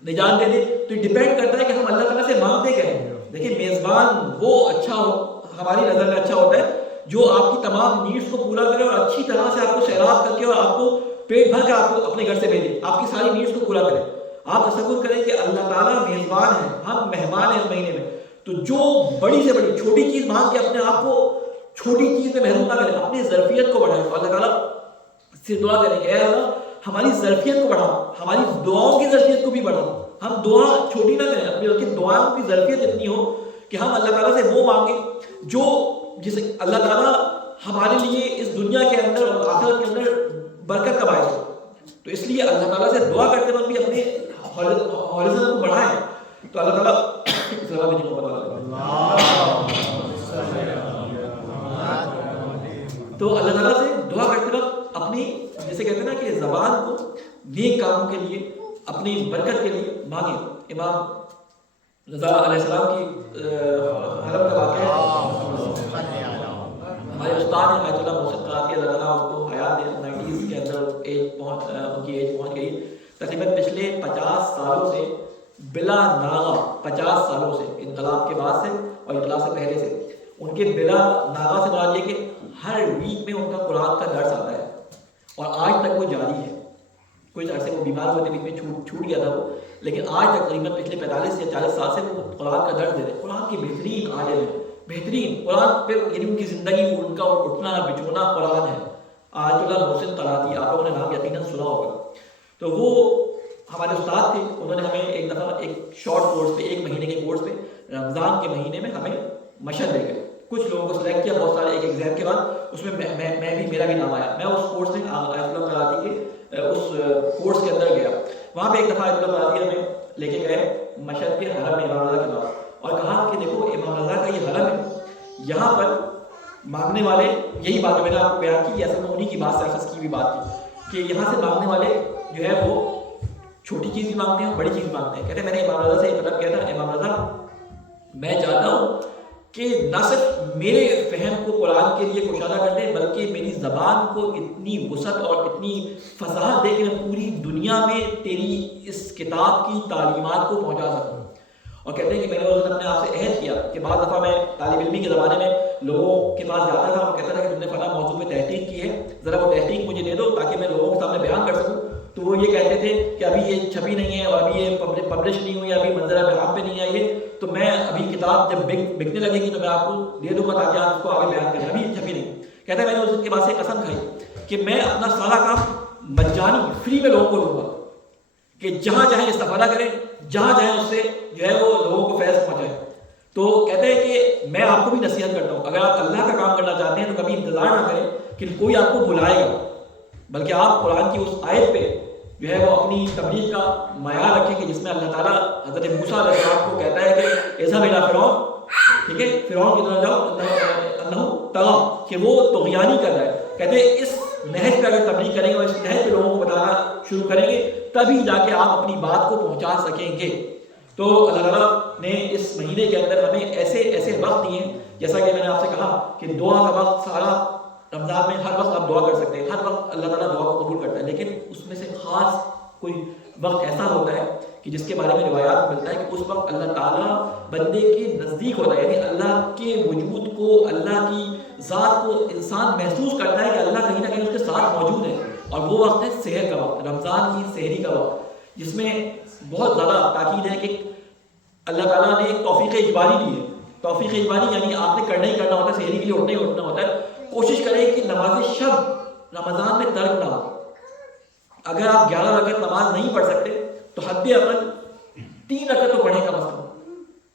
نجات دے دے. تو یہ ڈیپینڈ کرتا ہے کہ ہم اللہ تعالیٰ سے مانگتے کیا ہیں. دیکھیں میزبان وہ اچھا ہو, ہماری نظر میں اچھا ہوتا ہے جو آپ کی تمام نیڈس کو پورا کرے اور اچھی طرح سے آپ کو سیراب کر کے اور آپ کو پیٹ بھر کے آپ کو اپنے گھر سے بھیجے, آپ کی ساری نیڈس کو پورا کرے. آپ تصور کریں کہ اللہ تعالیٰ میزبان ہے, ہم مہمان ہیں اس مہینے میں. تو جو بڑی سے بڑی چھوٹی چیز مانگ کے اپنے آپ کو چھوٹی چیز میں محروم نہ کرے, اپنی ظرفیت کو بڑھائے. تو اللہ تعالیٰ سے دعا کریں کہ اے اللہ ہماری ظرفیت کو بڑھاؤ, ہماری دعاؤں کی ظرفیت کو بھی بڑھاؤ. ہم دعا چھوٹی نہ کریں اپنی, بلکہ دعاؤں کی ظرفیت اتنی ہو کہ ہم اللہ تعالیٰ سے وہ مانگیں جو جسے اللہ تعالیٰ ہمارے لیے اس دنیا کے اندر اور آخرت کے اندر برکت کا باعث ہو. تو اس لیے اللہ تعالیٰ سے دعا کرتے وقت بھی اپنے ہارزن کو بڑھائیں. تو اللہ تعالیٰ تو اللہ تعالیٰ سے دعا کرتے وقت اپنی جیسے کہتے ہیں نا کہ زبان کو نیک کاموں کے لیے اپنی برکت کے لیے مانگیں. امام رضا علیہ السلام کی حرم کا واقعہ ہے. ہمارے استاد ہیں آیت اللہ محسن قادری اللہ تعالیٰ ان کو حیات دے, 90s کے اندر ان کی ایج پہنچ گئی. تقریباً پچھلے 50 سالوں سے بلا ناغہ 50 سالوں سے انقلاب کے بعد سے اور انقلاب سے پہلے سے ان کے بلا ناغہ سے مراد یہ کہ ہر ویک میں ان کا قرآن کا درس آتا ہے اور آج تک وہ جاری ہے. کچھ عرصے وہ بیمار ہوئے تھے, بیچ میں چھوٹ گیا تھا وہ, لیکن آج تک تقریباً پچھلے 45 یا 40 سال سے وہ قرآن کا درس دے رہے ہیں. قرآن کی بہترین عالم ہے, بہترین قرآن پہ یعنی ان کی زندگی ان کا اٹھنا بچھونا قرآن ہے. آیت اللہ محسن قادری آپ لوگوں نے نام یقیناً سنا ہوگا. تو وہ ہمارے استاد تھے, انہوں نے ہمیں ایک دفعہ ایک شارٹ کورس پہ 1 مہینے کے کورس پہ رمضان کے مہینے میں ہمیں مشن دے گئے. کچھ لوگوں کو سلیکٹ کیا بہت سارے ایک ایگزام کے بعد, اس میں میرا بھی نام آیا. میں اس کورس میں آیت اللہ قادری کے اس کورس کے اندر گیا. وہاں پہ ایک دفعہ آیت اللہ قادری ہمیں لے کے گئے مشہد کے حرم میں امام رضا کے پاس اور کہا کہ دیکھو امام رضا کا یہ حرم ہے, یہاں پر مانگنے والے یہی بات میں نے آپ کو بیان کی, اصل میں انہیں کی بات سے اخذ کی بھی بات تھی کہ یہاں سے مانگنے والے جو ہے وہ چھوٹی چیز بھی مانگتے ہیں, بڑی چیز بھی مانگتے ہیں. کہتے ہیں میں نے امام رضا سے یہ طلب کیا تھا, امام رضا میں چاہتا ہوں کہ نہ صرف میرے فہم کو قرآن کے لیے کشادہ کر دیں بلکہ میری زبان کو اتنی وسعت اور اتنی فصاحت دے کہ میں پوری دنیا میں تیری اس کتاب کی تعلیمات کو پہنچا سکوں. اور کہتے ہیں کہ میں نے اس اپنے آپ سے عہد کیا کہ بعض دفعہ میں طالب علمی کے زمانے میں لوگوں کے پاس جاتا تھا اور کہتا تھا کہ تم نے فلاں موضوع میں تحقیق کی ہے, ذرا وہ تحقیق مجھے دے دو تاکہ میں لوگوں کے سامنے بیان کر سکوں. تو وہ یہ کہتے تھے کہ ابھی یہ چھپی نہیں ہے اور ابھی یہ پبلش نہیں ہوئی, ابھی منظر عام پہ نہیں آئی ہے, تو میں ابھی کتاب جب بکنے لگے گی تو میں آپ کو دے دوں گا تاکہ آپ اس کو آگے بیان کریں, ابھی چھپی نہیں. کہتا ہے میں نے اس کے بعد سے قسم کھائی کہ میں اپنا سارا کام مجانی فری میں لوگوں کو دوں گا کہ جہاں چاہیں استفادہ کریں, جہاں چاہیں اس سے جو ہے وہ لوگوں کو فیض پہنچائے. تو کہتے ہیں کہ میں آپ کو بھی نصیحت کرتا ہوں، اگر آپ اللہ کا کام کرنا چاہتے ہیں تو کبھی انتظار نہ کریں کہ کوئی آپ کو بلائے گا، بلکہ آپ قرآن کی اس آیت پہ جو ہے وہ اپنی تبلیغ کا معیار رکھیں کہ جس میں اللہ تعالیٰ حضرت موسیٰ علیہ السلام کو کہتا ہے کہ اذهب الی فرعون، ٹھیک ہے، فرعون کی طرف جاؤ انہ طغیٰ، کہ وہ طغیانی کر رہا ہے. کہتے ہیں اس نہج پہ اگر تبلیغ کریں گے اور اس نہج پہ لوگوں کو بتانا شروع کریں گے تبھی جا کے آپ اپنی بات کو پہنچا سکیں گے. تو اللہ تعالیٰ نے اس مہینے کے اندر ہمیں ایسے ایسے وقت دیے ہیں، جیسا کہ میں نے آپ سے کہا کہ دعا کا وقت سارا رمضان میں ہر وقت آپ دعا کر سکتے ہیں، ہر وقت اللہ تعالیٰ دعا کو قبول کرتا ہے، لیکن اس میں سے خاص کوئی وقت ایسا ہوتا ہے کہ جس کے بارے میں روایات ملتا ہے کہ اس وقت اللہ تعالیٰ بندے کے نزدیک ہوتا ہے، یعنی اللہ کے وجود کو، اللہ کی ذات کو انسان محسوس کرتا ہے کہ اللہ کہیں نہ کہیں اس کے ساتھ موجود ہے. اور وہ وقت ہے سحر کا وقت، رمضان کی سحری کا وقت، جس میں بہت زیادہ تاکید ہے کہ اللہ تعالیٰ نے ایک توفیق اجباری دی ہے. توفیق اجباری یعنی آپ نے کرنا ہی کرنا ہوتا ہے، سحری کے لیے اٹھنا ہی اٹھنا ہوتا ہے. کوشش کریں کہ نماز شب رمضان میں ترک نہ ہو. اگر آپ 11 رکعت نماز نہیں پڑھ سکتے تو حد اقل 3 رکعت تو پڑھیں کم از کم.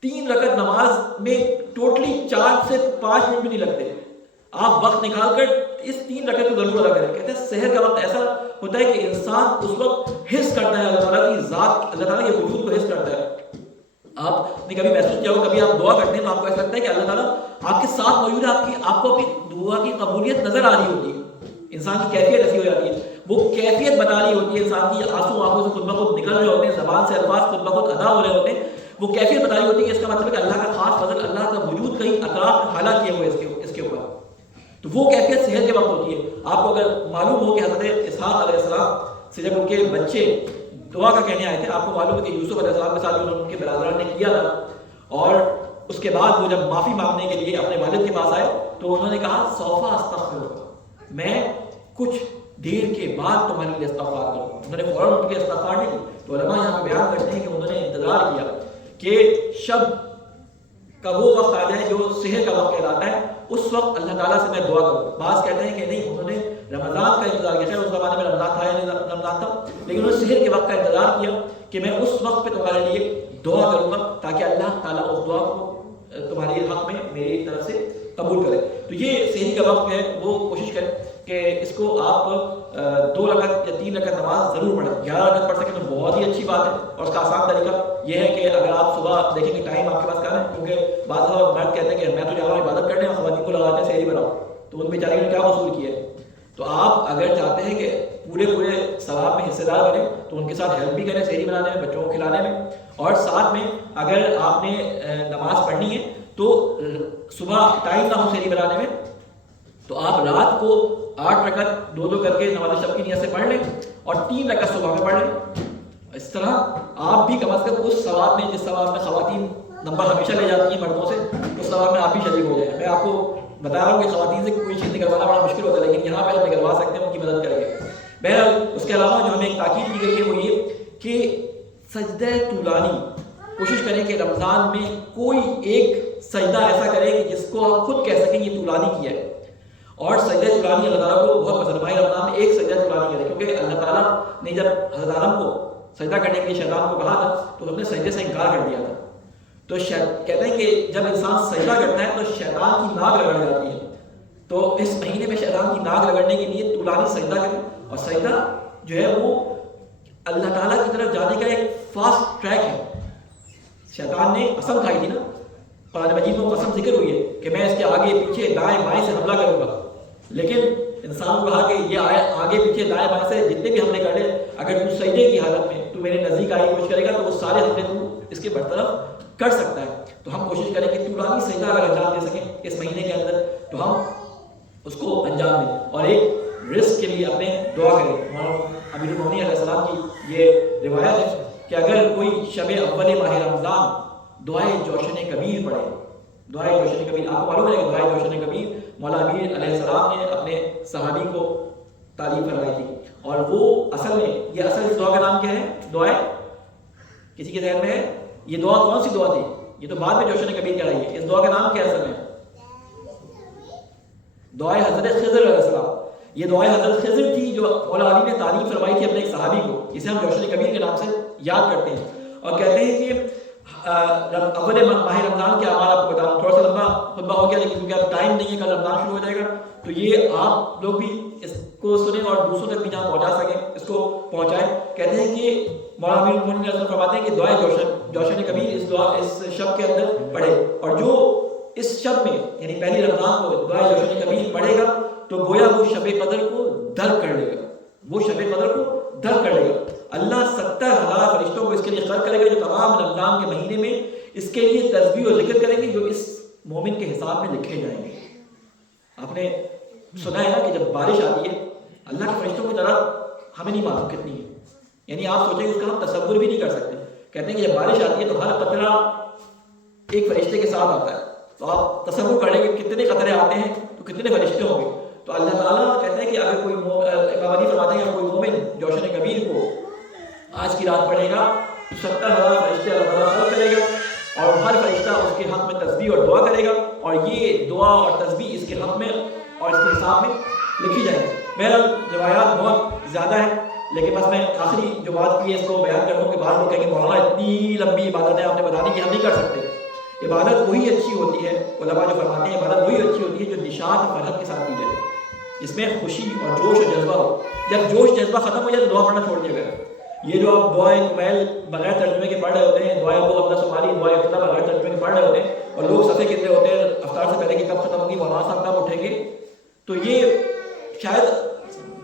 3 رکعت نماز میں ٹوٹلی 4 سے 5 منٹ بھی نہیں لگتے. آپ وقت نکال کر اس 3 رکعت کو ضرور ادا کریں. کہتے ہیں سحر کا وقت ایسا ہوتا ہے کہ انسان اس وقت حس کرتا ہے اللہ تعالیٰ کی ذات، اللہ تعالیٰ کے وجود کو حس کرتا ہے. آپ نے کبھی محسوس کیا ہو، کبھی آپ دعا کرتے ہیں تو آپ کو ایسا لگتا ہے کہ اللہ تعالیٰ آپ کے ساتھ موجود ہے، آپ کو اپنی دعا کی قبولیت نظر آ رہی ہوتی ہے. انسان کی کیفیت ایسی ہو جاتی ہے، وہ کیفیت بتا رہی ہوتی ہے. انسان کی آنسو آنکھوں سے خود بخود نکل رہے ہوتے ہیں، زبان سے الفاظ خود بخود ادا ہو رہے ہوتے ہیں. وہ کیفیت بتا رہی ہوتی ہے. اس کا مطلب ہے کہ اللہ کا خاص فضل، اللہ کا وجود کہیں اطراف میں حالا کیے ہوئے اس کے اوپر. تو وہ کیفیت صحت کے وقت ہوتی ہے. آپ کو اگر معلوم ہو کہ حضرت اسحاق علیہ السلام سے جب ان کے بچے دعا کا کہنے آئے تھے، آپ کو معلوم ہے کہ یوسف علیہ السلام کے ساتھ جو ان کے برادران نے کیا تھا، اور اس کے بعد وہ جب معافی مانگنے کے لیے اپنے والد کے پاس آئے تو انہوں نے کہا سوف استغفر، میں کچھ دیر کے بعد تمہارے لیے استغفار کروں. انہوں نے فوراً ان کے استغفار نہیں کی. تو علماء یہاں پہ بیان کرتے ہیں کہ انہوں نے انتظار کیا کہ شب کا وہ وقت آ جائے جو سحر کا وقت کہلاتا ہے، اس وقت اللہ تعالیٰ سے میں دعا کروں. بعض کہتے ہیں کہ نہیں، انہوں نے رمضان کا انتظار کیا. خیر اس زمانے میں رمضان تھا یا نہیں رمضان تھا، لیکن انہوں نے سحر کے وقت کا انتظار کیا کہ میں اس وقت پہ تمہارے لیے دعا کروں گا تاکہ اللہ تعالیٰ اس دعا کو تمہارے حق میں میری طرف سے قبول کرے. تو یہ سحری کا وقت ہے، وہ کوشش کریں کہ اس کو آپ 2 رکعت یا 3 رکعت نماز ضرور پڑھیں. 11 رکعت پڑھ سکیں تو بہت ہی اچھی بات ہے. اور اس کا آسان طریقہ یہ ہے کہ اگر آپ صبح دیکھیں کہ ٹائم آپ کے پاس کم ہے، کیونکہ بعض دفعہ مرد کہتے ہیں کہ میں تو جا رہا ہوں عبادت کرنے، اور خواتین کو لگاتے ہیں سحری بناؤ، تو ان بیچارے نے کیا وصول کیا ہے. تو آپ اگر چاہتے ہیں کہ پورے ثواب میں حصے دار بنے تو ان کے ساتھ ہیلپ بھی کریں سحری بنانے میں، بچوں کو کھلانے میں. اور ساتھ میں اگر آپ نے نماز پڑھنی ہے تو صبح ٹائم نہ ہو سحری بنانے میں تو آپ رات کو 8 رکعت 2 کر کے نماز شب کی نیت سے پڑھ لیں اور 3 رکعت صبح میں پڑھ لیں. اس طرح آپ بھی کم از کم اس ثواب میں، جس ثواب میں خواتین نمبر ہمیشہ لے جاتی ہیں مردوں سے، اس ثواب میں آپ بھی شریک ہو جائیں. میں آپ کو بتا رہا ہوں کہ خواتین سے کوئی چیز نکلوانا بڑا مشکل ہوتا ہے، لیکن یہاں پہ ہم نکلوا سکتے ہیں، ان کی مدد کریں گے. بہرحال اس کے علاوہ جو ہمیں ایک تاکید کی گئی ہے وہ یہ کہ سجدہ طولانی کوشش کریں کہ رمضان میں کوئی ایک سجدہ ایسا کریں کہ جس کو آپ خود کہہ سکیں یہ طولانی کیا ہے. اور سجدہ طولانی اللہ تعالیٰ کو بہت پسند ہے. رمضان میں ایک سجدہ طولانی کریں، کیونکہ اللہ تعالیٰ نے جب حضرت آدم کو سجدہ کرنے کے لیے شیطان کو کہا تھا تو اس نے سجدے سے انکار کر دیا تھا. تو کہتے ہیں کہ جب انسان سجدہ کرتا ہے تو شیطان کی ناک رگڑ جاتی ہے. تو اس مہینے میں شیطان کی ناک رگڑنے کے لیے طولانی سجدہ کریں. اور سجدہ جو ہے وہ اللہ تعالیٰ کی طرف جانے کا ایک فاسٹ ٹریک ہے. شیطان نے قسم کھائی تھی نا، قرآن مجید میں قسم ذکر ہوئی ہے کہ میں اس کے آگے پیچھے دائیں بائیں سے حملہ کروں گا. لیکن انسان کو کہا کہ یہ آگے پیچھے دائیں بائیں سے جتنے بھی حملے کر لے، اگر تو سجدے کی حالت میں تو میرے نزدیک آئی کوشش کرے گا تو وہ سارے حملے تو اس کے برطرف کر سکتا ہے. تو ہم کوشش کریں کہ طولانی سجدہ اگر انجام دے سکیں اس مہینے کے اندر تو ہم اس کو انجام دیں. اور ایک رزق کے لیے اپنے دعا کریں. امیر المومنین علیہ السلام کی یہ روایت ہے کہ اگر کوئی شب اول ماہ رمضان دعائے جوشن کبیر پڑھے، دعائے جوشن کبیر، آپ کو معلوم ہے کہ دعائے جوشن کبیر مولا امیر علیہ السلام نے اپنے صحابی کو تعلیم فرمائی تھی. اور وہ اصل میں یہ اصل اس دعا کا نام کیا ہے؟ دعائے کسی کے ذہن میں ہے یہ دعا کون سی دعا تھی؟ یہ تو بعد میں جوشن کبیر کہلائی ہے. اس دعا کا نام کیا اصل میں؟ دعائے حضرت خضر علیہ السلام. یہ دعائے حضرت خضر تھی جو مولا علی نے تعلیم فرمائی تھی اپنے ایک صحابی کو، جسے ہم جوشن کبیر کے نام سے یاد کرتے ہیں. اور کہتے ہیں کہ اول ماہ رمضان کے اعمال آپ کو بتاؤں، تھوڑا سا لمبا خطبہ ہو گیا لیکن کیونکہ اب ٹائم نہیں ہے، کل رمضان شروع ہو جائے گا، تو یہ آپ لوگ بھی اس کو سنیں اور دوسروں تک بھی جہاں پہنچا سکیں اس کو پہنچائیں۔ کہتے ہیں کہ مولانا امیر المومنین علیہ السلام فرماتے ہیں کہ دعائے جوشن کبیر اس شب کے اندر پڑھے، اور جو اس شب میں یعنی پہلی رمضان کو دعائے جوشن کبیر پڑھے گا تو گویا وہ شب قدر کو درک کر لے گا، وہ شب قدر کو درک کر لے گا۔ اللہ 70,000 فرشتوں کو اس کے لیے خلق کرے گا جو تمام رمضان کے مہینے میں اس کے لیے تسبیح و ذکر کریں گے، جو اس مومن کے حساب میں لکھے جائیں گے۔ آپ نے سنا ہے نا کہ جب بارش آتی ہے اللہ کے فرشتوں کی طرح ہمیں نہیں معلوم کتنی ہے، یعنی آپ سوچیں کہ اس کا ہم تصور بھی نہیں کر سکتے۔ کہتے ہیں کہ جب بارش آتی ہے تو ہر قطرہ ایک فرشتے کے ساتھ آتا ہے، تو آپ تصور کر لیں کہ کتنے قطرے آتے ہیں تو کتنے فرشتے ہوں گے۔ تو اللہ تعالیٰ کہتے ہیں کہ اگر کوئی امام علی فرماتے ہیں کہ کوئی مومن جوشن کبیر کو آج کی رات پڑھے گا تو 70,000 فرشتے اللہ تعالیٰ خلق کرے گا، اور ہر فرشتہ اس کے حق میں تسبیح اور دعا کرے گا، اور یہ دعا اور تسبیح اس کے حق میں اور اس کے حساب میں لکھی جائے گی۔ بہرحال روایات بہت زیادہ ہیں، لیکن بس میں آخری جو بات کی ہے اس کو بیان کر دوں کہ بعض لوگ کہیں گے مولانا اتنی لمبی عبادتیں آپ نے بتا دی کہ ہم نہیں کر سکتے۔ عبادت وہی اچھی ہوتی ہے، علماء جو فرماتے ہیں عبادت وہی اچھی ہوتی ہے جو نشاط اور فرحت کے ساتھ کی جائے، جس میں خوشی اور جوش اور جذبہ ہو۔ جب جوش جذبہ ختم ہو جائے تو دعا پڑھنا چھوڑ دیا گیا۔ یہ جو آپ دعائے کمیل بغیر ترجمے کے پڑھ رہے ہوتے ہیں، دعائے ابو عبدہ صومالی دعائے افتتاح بغیر ترجمے کے پڑھ رہے ہوتے ہیں، اور لوگ صفحے کتنے ہوتے ہیں افطار سے پہلے کہ کب ختم ہوگی، مولانا صاحب کب اٹھیں گے، تو یہ شاید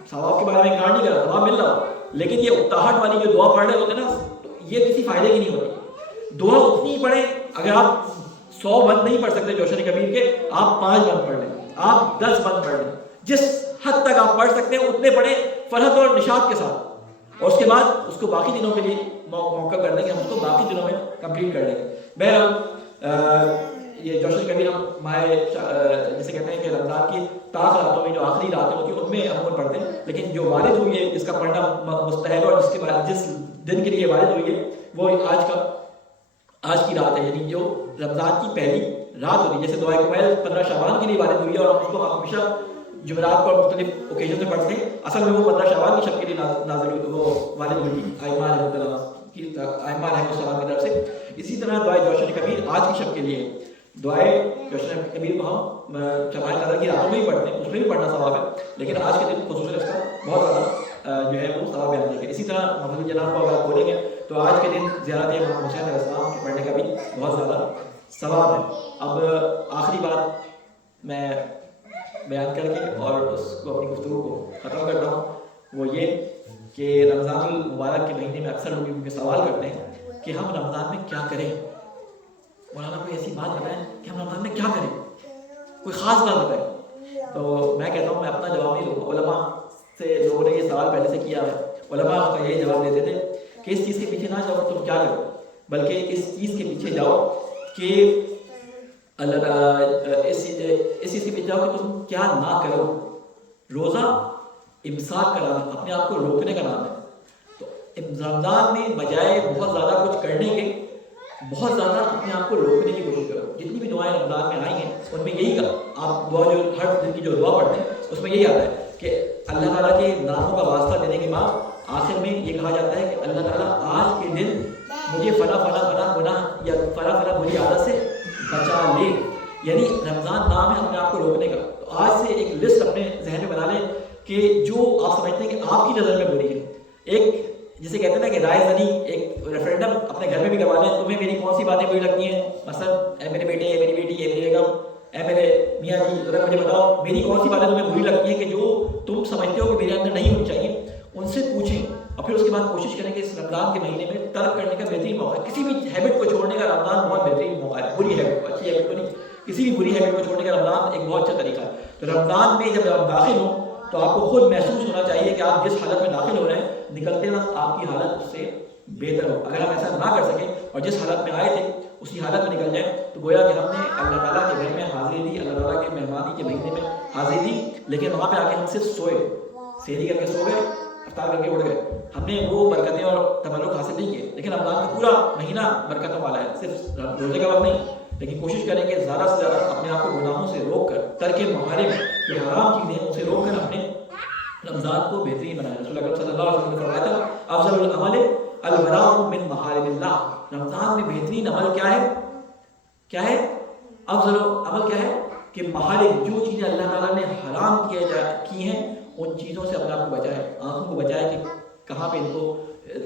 ثواب کے بارے میں انکار نہیں کر رہا، ثواب مل رہا ہو، لیکن یہ اکتاہٹ والی جو دعا پڑھ رہے ہوتے ہیں نا یہ کسی فائدے کی نہیں ہوتی۔ دعا اتنی ہی پڑھیں، اگر آپ 100 بند نہیں پڑھ سکتے جوشن کبیر کے، آپ 5 بند پڑھ لیں، آپ 10 بند پڑھ لیں، جس حد تک آپ پڑھ سکتے ہیں اتنے پڑھیں فرحت اور نشاط کے ساتھ، اور اس کے بعد اس کو باقی دنوں کے لیے موقع کر دیں کہ ہم اس کو باقی دنوں میں کمپلیٹ کر لیں گے۔ بہرحال یہ جوشن کبیر ہم ماہ جسے کہتے ہیں کہ رمضان کی طاق راتوں میں جو آخری راتیں ہوتی ہیں ان میں عموماً پڑھتے ہیں، لیکن جو وارد ہوئی ہے جس کا پڑھنا مستحب ہے اور جس کے بعد جس دن کے لیے وارد ہوئی ہے وہ آج کی رات ہے، یعنی جو رمضان کی پہلی رات ہوتی ہے۔ جیسے دعائے کمیل 15 شعبان کے لیے وارد ہوئی ہے اور ہم اس کو ہمیشہ جمعرات کو مختلف اوکیزن میں پڑھتے ہیں، اصل میں وہ 15 شعبان کی شب کے لیے نازل ہوئی، وہ وارد ہوئی ائمہ رحمۃ السلام کی طرف سے۔ اسی طرح دعائے جوشن کبیر آج کی شب کے لیے، دعائے جوشن کبیر کو ہم شبائے قدر کی راتوں میں ہی پڑھتے ہیں، اس میں بھی پڑھنا ثواب ہے، لیکن آج کے دن خصوصاً اس کا بہت زیادہ جو ہے وہ ثواب بیان کیا گیا۔ اسی طرح محمد جناب کو اگر آپ بولیں گے تو آج کے دن زیارت امام حسین علیہ السلام کے پڑھنے کا بھی بہت زیادہ ثواب ہے۔ اب آخری بات میں بیان کر کے اور اس کو اپنی گفتگو کو ختم کرتا ہوں، وہ یہ کہ رمضان المبارک کے مہینے میں اکثر لوگ مجھ سے سوال کرتے ہیں کہ ہم رمضان میں کیا کریں، مولانا کوئی ایسی بات بتائیں کہ ہم رمضان میں کیا کریں، کوئی خاص بات بتائیں۔ تو میں کہتا ہوں میں اپنا جواب نہیں دوں گا، علماء سے لوگوں نے یہ سوال پہلے سے کیا ہے، علماء کا یہی جواب دیتے تھے کہ اس چیز کے پیچھے نہ جاؤ تم کیا کرو، بلکہ اس چیز کے پیچھے جاؤ کہ اللہ تعالیٰ اس چیز کے پیچھے جاؤ کہ تم کیا نہ کرو۔ روزہ امساک کا نام ہے، اپنے آپ کو روکنے کا نام ہے۔ تو رمضان میں بجائے بہت زیادہ کچھ کرنے کے بہت زیادہ اپنے آپ کو روکنے کی کوشش کرو۔ جتنی بھی دعائیں رمضان میں آئی ہیں ان میں یہی کہا، آپ دعا جو ہر دن کی جو دعا پڑھتے ہیں اس میں یہی آتا ہے کہ اللہ تعالیٰ کے ناموں کا واسطہ دینے کے بعد آخر میں یہ کہا جاتا ہے کہ اللہ تعالیٰ آج کے دن مجھے فلاں فلاں فلاں گناہ یا فلاں فلاں بری عادت سے بچا لے، یعنی رمضان نام ہے اپنے آپ کو روکنے کا۔ تو آج سے ایک لسٹ اپنے ذہن میں بنا لیں کہ جو آپ سمجھتے ہیں کہ آپ کی نظر میں بری ہے۔ ایک جسے کہتے ہیں نا کہ رائے زنی، ایک ریفرینڈم اپنے گھر میں بھی کروا لیں، تمہیں میری کون سی باتیں بری لگتی ہیں، مثلا اے میرے بیٹے، اے میری بیٹی، اے میری بیگم، اے میرے میاں جی، ذرا مجھے بتاؤ میری کون سی باتیں تمہیں بری لگتی ہیں کہ جو تم سمجھتے ہو کہ میرے اندر نہیں ہونی چاہیے، ان سے پوچھیں، اور پھر اس کے بعد کوشش کریں کہ اس رمضان کے مہینے میں ترک کرنے کا بہترین موقع ہے۔ کسی بھی ہیبٹ کو چھوڑنے کا رمضان بہت بہترین موقع ہے، بری ہیبٹ کو، اچھی ہیبٹ کو نہیں، کسی بھی بری ہیبٹ کو چھوڑنے کا رمضان ایک بہت اچھا طریقہ ہے۔ تو رمضان میں جب آپ داخل ہوں تو آپ کو خود محسوس ہونا چاہیے کہ آپ جس حالت میں داخل ہو رہے ہیں نکلتے وقت آپ کی حالت اس سے بہتر ہو۔ اگر ہم ایسا نہ کر سکیں اور جس حالت میں آئے تھے اسی حالت میں نکل جائیں تو گویا کہ ہم نے اللہ تعالیٰ کے گھر میں حاضری دی، اللہ تعالیٰ کے مہمانی کے مہینے میں حاضری دی، لیکن وہاں پہ آ کے ہم صرف سوئے، سحری کر کے سو گئے، افطار کر کے اڑ گئے، ہم نے وہ برکتیں اور تبرک حاصل نہیں کیے۔ لیکن رمضان کا پورا مہینہ برکتوں والا ہے، صرف روزے کا وقت نہیں، لیکن کوشش کریں کہ زیادہ سے زیادہ اپنے آپ کو گناہوں سے روک کر، ترک محارم جو حرام چیزیں ہیں اسے روک کر اپنے رمضان کو بہترین بنائیں۔ رسول اللہ صلی اللہ علیہ وسلم نے فرمایا تھا افضل العمل الوراء من محارم اللہ، رمضان میں بہترین عمل کیا ہے؟ کیا ہے؟ افضل عمل کیا ہے؟ کہ محارم، جو چیزیں اللہ تعالیٰ نے حرام کی ہیں ان چیزوں سے اپنے آپ کو بچائے، آنکھوں کو بچائے کہ کہاں پہ ان کو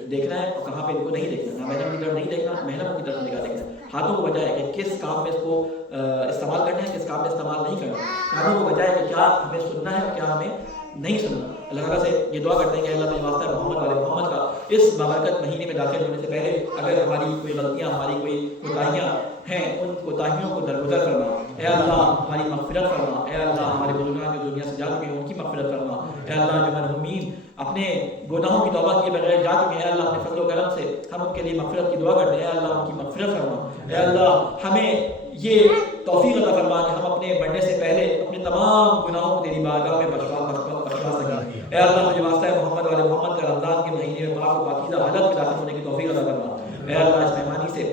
دیکھنا ہے اور کہاں پہ ان کو نہیں دیکھنا، نامحرم کی طرف نہیں دیکھنا، محرم کی طرف نگاہ دیکھنا، ہاتھوں کو بچائے کہ کس کام میں اس کو استعمال کرنا ہے، کس کام میں استعمال نہیں کرنا، کانوں کو بچائے کہ کیا ہمیں سننا ہے اور کیا ہمیں نہیں سننا۔ اللہ تعالیٰ سے یہ دعا کرتے ہیں کہ اللہ تجھے واسطہ محمد والے محمد کا اس بابرکت مہینے میں داخل ہونے سے پہلے اگر ہماری کوئی غلطیاں، ہماری کوئی کوتاہیاں ہیں، ان کوتاہیوں کو درگزر فرما، اے اللہ ہماری مغفرت فرما، اے اللہ ہمارے بزرگان جو دنیا سے جا چکے ہیں ان کی مغفرت فرما، اے اللہ جو مرحومین اپنے گناہوں کی توبہ کیے بغیر جا چکے ہیں، اے اللہ اپنے فضل و کرم سے ہم ان کے لیے مغفرت کی دعا کرتے ہیں، اے اللہ ان کی مغفرت فرما، اے اللہ ہمیں یہ توفیق عطا فرما کہ ہم اپنے مرنے سے پہلے اپنے تمام گناہوں کو تیری بارگاہ میں بخشوا سکیں، اے اللہ مجھے واسطہ ہے محمد والے محمد کا رمضان کے مہینے میں پاک و پاکیزہ حالت میں داخل ہونے کی توفیق عطا فرما، اے اللہ اس مہمانی سے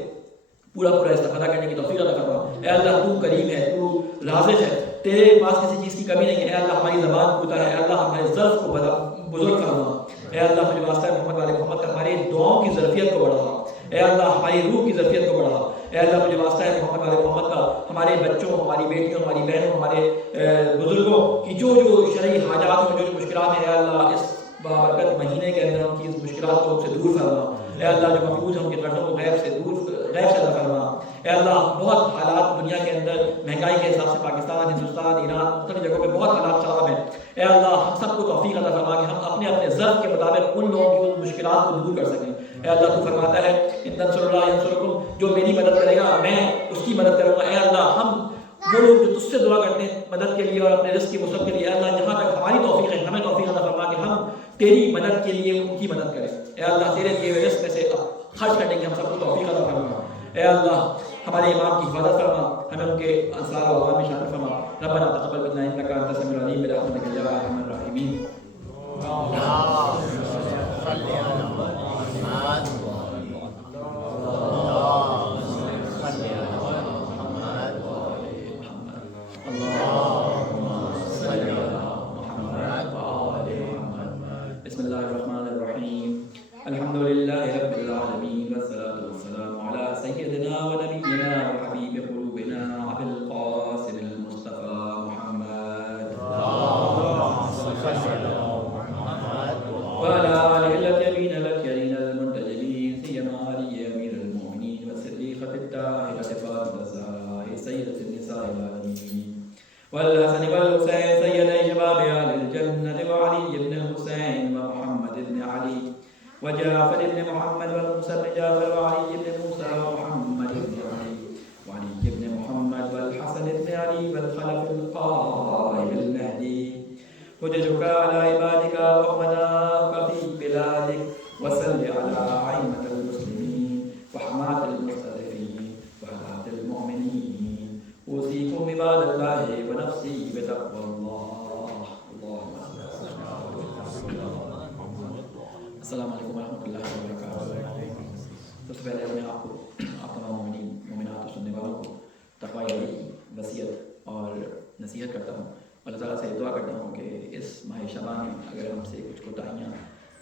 پورا استفادہ کرنے کی توفیق عطا فرما، اے اللہ تو کریم ہے، تو رازق ہے، تیرے پاس کسی چیز کی کمی نہیں ہے، اے اللہ ہماری زبان کوتا ہے، اے اللہ ہمارے ظرف کو بزرگ فرما، اے اللہ مجھے واسطہ ہے محمد والے محمد کا ہماری دعاؤں کی ظرفیت کو بڑھا، اے اللہ ہماری روح کی ظرفیت کو بڑھا، اے اللہ مجھے واسطہ ہے محمد والے محمد کا ہمارے بچوں، ہماری بیٹیوں، ہماری بہنوں، ہمارے بزرگوں کی جو شرعی حاجات ہیں، جو مشکلات ہیں، اے اللہ اس بابرکت مہینے کے اندر ان کی اس مشکلات کو سے دور فرما، اے اللہ جو مقبوض ہیں ان کے قرضوں کو غیب سے عطا فرما، اے اللہ بہت حالات دنیا کے اندر مہنگائی کے حساب سے پاکستان، ہندوستان، ایران، مختلف جگہوں پہ بہت حالات خراب ہیں، اے اللہ ہم سب کو توفیق عطا فرما کہ ہم اپنے اپنے ضرب کے مطابق ان لوگوں کی ان مشکلات کو دور کر سکیں، اے اللہ تو فرماتا ہے ان تنصروا اللہ ینصرکم، جو میری مدد کرے گا میں اس کی مدد کروں گا، اے اللہ ہم وہ لوگ جو تجھ سے دعا کرتے ہیں مدد کے لیے اور اپنے رزق کی وسعت کے لیے، اے اللہ جہاں تک ہماری توفیق ہے ہمیں توفیق عطا فرما کہ ہم تیری مدد کے لیے ان کی مدد کریں، اے اللہ تیرے دیے ہوئے رزق میں سے خرچ کرنے کی ہم سب کو توفیق عطا فرما، اے اللہ ہمارے امام کی حفاظت فرما، ہمیں ان کے انصار و عوام میں شامل فرما، ربنا تقبل منا انک انت السمیع العلیم برحمتک یا ارحم الراحمین۔ بسم اللہ الرحمن الرحیم، الحمد للہ رب العالمین والصلاة والسلام علی سیدنا و نبینا و حبیب قلوبنا ابی القاسم المصطفیٰ محمد وعلى آلہ الطیبین الاطہرین المنتجبین، سیما علی امیر المؤمنین والصدیقۃ الطاہرۃ فاطمۃ الزہراء سیدۃ النساء العالمین، والحسن والحسین سیدی شباب اہل الجنۃ، وعلی بن الحسین ومحمد بن علی وجعفر بن محمد والموسى بن جعفر وعلي بن موسى ومحمد بن علي وعلي بن محمد والحسن بن علي والخلف القائم المهدي، حججك على عبادك وأمناك في بلادك، وصل على أئمة المسلمين وحماة المستضعفين وهداة المؤمنين، أوصيكم عباد الله ونفسي بتقوى الله۔ السلام علیکم ورحمۃ اللہ وبرکاتہ۔ سب سے پہلے میں آپ کو، آپ تمام مومنین مومنات اور سننے والوں کو تقوی الہی کی وصیت اور نصیحت کرتا ہوں، اللہ تعالیٰ سے دعا کرتا ہوں کہ اس ماہ شعبان میں اگر ہم سے کچھ کوتاہیاں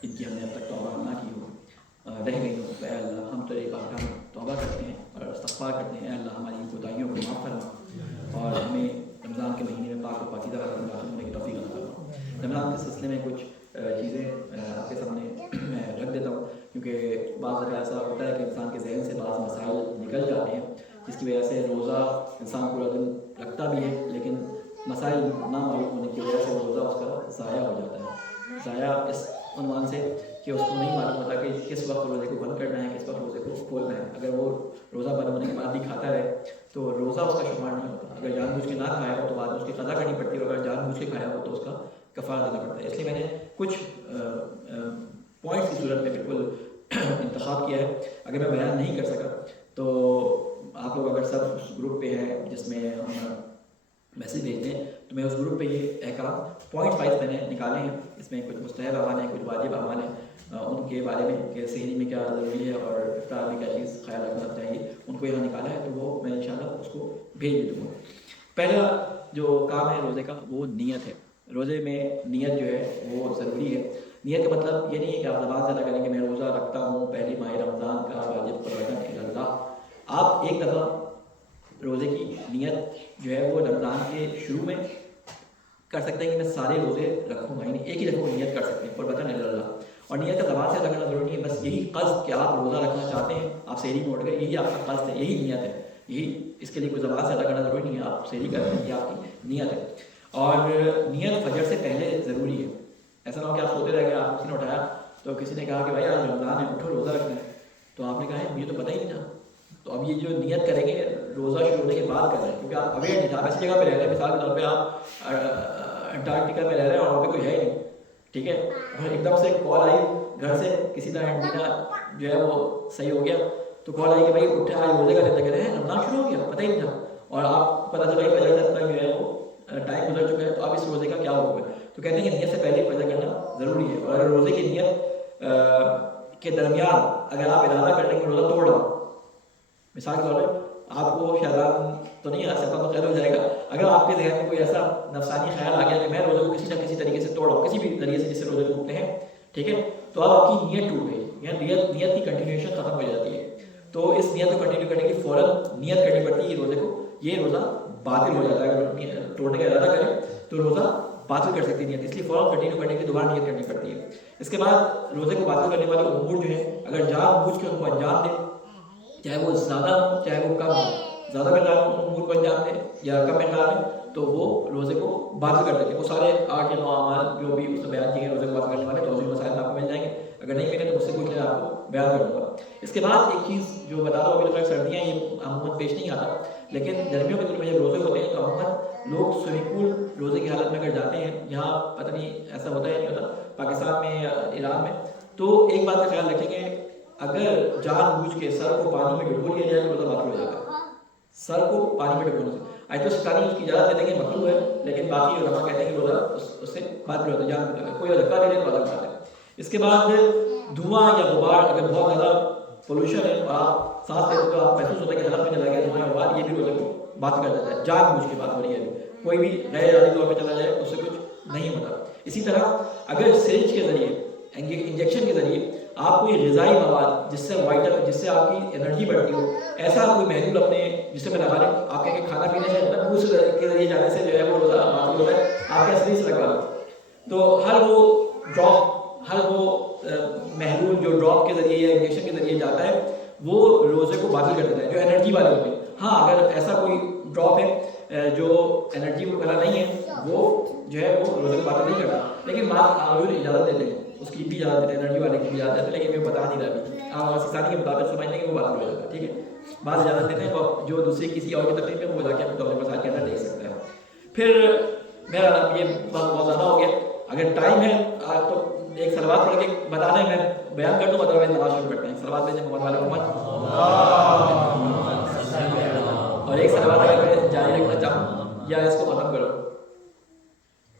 جن کی ہم نے اب تک توبہ نہ کی ہو، رہ گئی ہوں، تو اے اللہ ہم تیرے بارگاہ میں توبہ کرتے ہیں اور استغفار کرتے ہیں، اے اللہ ہماری ان کوتاہیوں کو معاف فرما اور ہمیں رمضان کے مہینے میں پاک و پاکیزہ داخل ہونے کی توفیق عطا فرما۔ رمضان کے سلسلے میں کچھ چیزیں آپ کے سامنے رکھ دیتا ہوں، کیونکہ بعض دفعہ ایسا ہوتا ہے کہ انسان کے ذہن سے بعض مسائل نکل جاتے ہیں، جس کی وجہ سے روزہ انسان پورا دن رکھتا بھی ہے لیکن مسائل نہ معلوم ہونے کی وجہ سے روزہ اس کا ضائع ہو جاتا ہے۔ ضائع اس عنوان سے کہ اس کو نہیں معلوم ہوتا کہ کس وقت روزے کو بند کرنا ہے، کس وقت روزے کو کھولنا ہے۔ اگر وہ روزہ بند ہونے کے بعد بھی کھاتا رہے تو روزہ اس کا شمار نہیں ہوتا، اگر جان بوجھ کے نہ کھایا ہو تو بعد میں اس کی قضا کرنی پڑتی ہے، اور اگر جان بوجھ کے کھایا ہو تو اس کا کفارہ دینا پڑتا ہے۔ اس لیے میں نے کچھ پوائنٹس کی صورت میں بالکل انتخاب کیا ہے، اگر میں بیان نہیں کر سکا تو آپ لوگ اگر سب اس گروپ پہ ہیں جس میں ہم میسیج بھیجتے ہیں تو میں اس گروپ پہ یہ احکام پوائنٹ 5 میں نے نکالے ہیں، اس میں کچھ مستحب اعمال ہیں، کچھ واجب اعمال ہیں، ان کے بارے میں کہ سحری میں کیا ضروری ہے اور افطار میں کیا چیز خیال رکھنا چاہیے، ان کو یہاں نکالا ہے، تو وہ میں انشاءاللہ اس کو بھیج بھی دوں گا۔ پہلا جو کام ہے روزے کا وہ نیت ہے۔ روزے میں نیت جو ہے وہ ضروری ہے۔ نیت کا مطلب یہ نہیں ہے کہ آپ زبان سے ادا کریں کہ میں روزہ رکھتا ہوں، پہلی ایک دفعہ روزے کی نیت جو ہے وہ رمضان کے شروع میں کر سکتے ہیں کہ میں سارے روزے رکھوں گا، یعنی ایک ہی دفعہ وہ نیت کر سکتے ہیں قربۃ اللہ. اور نیت کا زبان سے ادا کرنا ضروری نہیں ہے، بس یہی قصد کہ آپ روزہ رکھنا چاہتے ہیں، آپ سحری میں اٹھ گئے، یہی آپ کا قصد ہے، یہی نیت ہے، یہی اس کے لیے کوئی زبان سے ادا کرنا ضروری نہیں ہے، آپ سحری کرتے ہیں، یہ آپ کی نیت ہے. اور نیت فجر سے پہلے ضروری ہے. ایسا نہ ہو کہ آپ سوتے رہ گئے، آپ کسی نے اٹھایا تو کسی نے کہا کہ بھائی آج رمضان ہے، اٹھو روزہ رکھنا ہے، تو آپ نے کہا ہے مجھے تو پتہ ہی نہیں تھا. تو اب یہ جو نیت کریں گے روزہ شروع ہونے کے بعد کر رہے ہیں، کیونکہ آپ اویئر نہیں تھا، آپ ایسی جگہ پہ رہ رہے ہیں، مثال کے طور پہ آپ انٹارکٹیکا میں رہ رہے ہیں اور وہاں پہ کوئی ہے ہی نہیں، ٹھیک ہے، اور ایک دم سے کال آئی گھر سے، کسی طرح اینٹینا جو ہے وہ صحیح ہو گیا، تو کال آئی کہ بھائی اٹھے آج روزے کا لیتے کہتے ہیں رمضان شروع ہو گیا، پتہ ہی نہیں تھا، اور آپ پتہ چلا کہ فجر سے تک جو ہے وہ ٹائم گزر چکا ہے، تو اب اس روزے کا کیا ہوگا. تو کہتے ہیں کہ نیت سے پہلے فجر کرنا ضروری ہے. اور اگر روزے کی نیت کے درمیان اگر آپ ارادہ کرنے کے روزہ توڑ رہا ہو، مثال کے طور پہ آپ کو شیطان تو نہیں آ سکتا تو خیر ہو جائے گا، اگر آپ کے ذہن میں کوئی ایسا نفسانی خیال آ گیا کہ میں روزے کو کسی نہ کسی طریقے سے توڑا ہوں، کسی بھی ذریعے سے جس سے روزے ٹوٹتے ہیں، ٹھیک ہے، تو اب آپ کی نیت ٹوٹ گئی، یعنی نیت کی کنٹینیوشن ختم ہو جاتی ہے. تو اس نیت کو کنٹینیو کرنے کی فوراً نیت کرنی پڑتی ہے روزے کو، یہ روزہ باطل ہو جاتا ہے. اگر توڑنے کا ارادہ کریں تو روزہ باطل کر سکتی ہے نیت، اس لیے فوراً کنٹینیو کرنے کی دوبارہ نیت کرنی پڑتی ہے. اس کے بعد روزے کو باطل کرنے والے امور جو ہیں اگر جان بوجھ کے ان کو انجام دیں، چاہے وہ زیادہ ہو چاہے وہ کم ہو، زیادہ مقدار امور کو انجام دیں یا کم مقدار میں، تو وہ روزے کو باطل کر دیتے ہیں. وہ سارے 8 یا 9 اعمال جو بھی اس میں بیان کیے گئے روزے کو باطل کرنے والے، تو اسی مسائل آپ کو مل جائیں گے، اگر نہیں ملے تو مجھ سے پوچھ لیں، آپ کو بیان کر دوں گا. اس کے بعد ایک چیز جو بتا رہا ہوں، ابھی تک سردیاں یہ عموماً پیش نہیں آتا، لیکن گرمیوں کے دنوں میں جب روزے ہوتے ہیں تو عموماً لوگ سوئمنگ پول روزے کی حالت میں اگر جاتے ہیں، یہاں پتہ نہیں ایسا ہوتا ہے نہیں ہوتا پاکستان میں یا ایران میں، تو ایک بات کا خیال رکھیں کہ اگر جان بوجھ کے سر کو پانی میں ڈبو لیا جائے تو روزہ باطل ہو جاتا ہے. سر کو پانی میں ڈبونے سے آیت السکانی اس کی اجازت دیتے ہیں کہ مکروہ ہے، لیکن باقی علماء کہتے ہیں کہ روزہ اس سے باطل ہوتا ہے، جان کوئی دھکا دے دے تو الگ بات ہے. اس کے بعد دھواں یا غبار، اگر بہت زیادہ پولوشن ہے اور آپ سانس لیتے تو آپ محسوس ہوتا ہے کہ حلق میں چلا گیا دھواں یا غبار، یہ بھی روزے کو باطل کر دیتا ہے. جان بوجھ کے بات ہو رہی ہے، کوئی بھی غیر ارادی طور پہ چلا جائے اس سے کچھ نہیں ہوتا. اسی طرح اگر سرنج کے ذریعے انجیکشن کے ذریعے آپ کوئی غذائی مواد جس سے وائٹل جس سے آپ کی انرجی بڑھتی ہو، ایسا کوئی محلول اپنے جس میں لگا لیں، آپ کہیں کہ کھانا پینے سے منہ کے ذریعے جانے سے جو ہے وہ روزہ باطل ہوتا ہے، آپ کے اصلی سے لگا لیں، تو ہر وہ ڈراپ، ہر وہ محلول جو ڈراپ کے ذریعے یا انجیکشن کے ذریعے جاتا ہے وہ روزے کو باطل کر دیتا ہے، جو انرجی والے ہوتے ہیں. ہاں اگر ایسا کوئی ڈراپ ہے جو انرجی والا نہیں ہے، وہ جو ہے وہ روزے کو باطل نہیں کرتا، لیکن بعض عامل اجازت دیتے ہیں، اس کی بھی اجازت دیتے ہیں، انرجی والے کی بھی اجازت دیتے ہیں، لیکن میں بتا نہیں رہا ابھی، آپ سکھانے کے مطابق سمجھ لیں کہ وہ باطل ہو جاتا ہے، ٹھیک ہے. بعض اجازت دیتے ہیں، جو دوسری کسی اور کی تکلیف ہے وہ جا کے اپنے توجہ مسائل کے اندر دیکھ سکتا ہے. پھر میرا یہ بہت زیادہ ہو گیا، اگر ٹائم ہے تو ایک صلوات پڑھ کے بتا دیں، میں بیان کر دوں، مطلب میں نماز شروع کرتے ہیں. صلوات بھیجیں محمد والے محمد، اور ایک صلوات اگر میں جاری رکھنا چاہوں یا اس کو ختم کرو،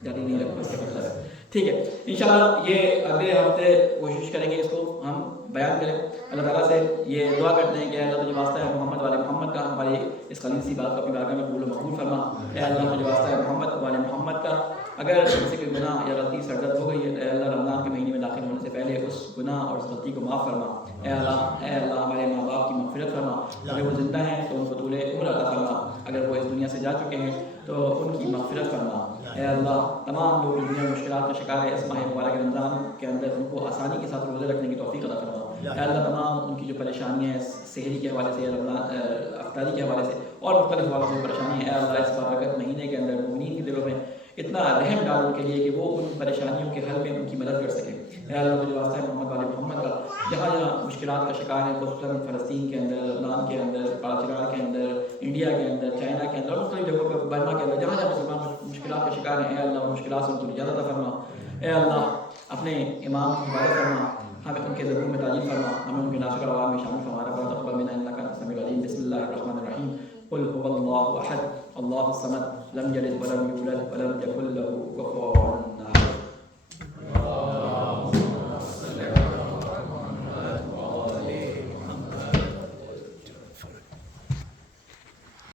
جاری نہیں رکھوں اس کے مطلب ہے، ٹھیک ہے. انشاءاللہ یہ اگلے ہفتے کوشش کریں گے اس کو ہم بیان کریں. اللہ تعالیٰ سے یہ دعا کرتے ہیں کہ اللہ تجھے واسطہ ہے محمد والے محمد کا، ہماری اس خلیل سی بات کو اپنی بارگاہ میں قبول و مقبول فرما. اے اللہ تجھے واسطہ ہے محمد والے محمد کا، اگر کسی کوئی گناہ یا غلطی سرزد ہو گئی ہے، اے اللہ رمضان کے مہینے میں داخل ہونے سے پہلے اس گناہ اور اس غلطی کو معاف فرما. اے اللہ ہمارے ماں باپ کی مغفرت فرما، اگر وہ زندہ ہیں تو ان کو طول عمر عطا فرما، اگر وہ اس دنیا سے جا چکے ہیں تو ان کی مغفرت فرما. اے اللہ تمام لوگ دنیا میں مشکلات کا شکار ہے، اس ماہ مبارک رمضان کے اندر ان کو آسانی کے ساتھ روزے رکھنے کی توفیق عطا فرما. اے اللہ تمام ان کی جو پریشانیاں ہیں سحری کے حوالے سے یا رمضان افطاری کے حوالے سے اور مختلف حوالوں سے پریشانی ہے، اے اللہ اس بابرکت مہینے کے اندر مومنین کے دلوں میں اتنا رحم ڈال ان کے لیے کہ وہ ان پریشانیوں کے حل میں ان کی مدد کر سکیں. اے اللہ تجھے واسطہ ہے محمد والے محمد کا، جہاں جہاں مشکلات کا شکار ہے، خصوصاً فلسطین کے اندر، لبنان کے اندر، پاکستان کے اندر، انڈیا کے اندر، چائنا کے اندر اور مختلف جگہوں پہ، برما کے اندر، جہاں جہاں مسلمان مشکلات کا شکار ہیں، اے اللہ ان مشکلات سے ان کو نجات عطا فرما. اے اللہ اپنے امام کی حفاظت فرما، ہمیں ان کے ذکر میں تعجیل فرما، ہمیں ان کے ناصر عوام میں شامل فرما. ربنا تقبل منا انك انت السميع العليم. بسم الله الرحمن الرحيم. قل هو الله احد الله الصمد لم يلد ولم يولد ولم يكن له كفوا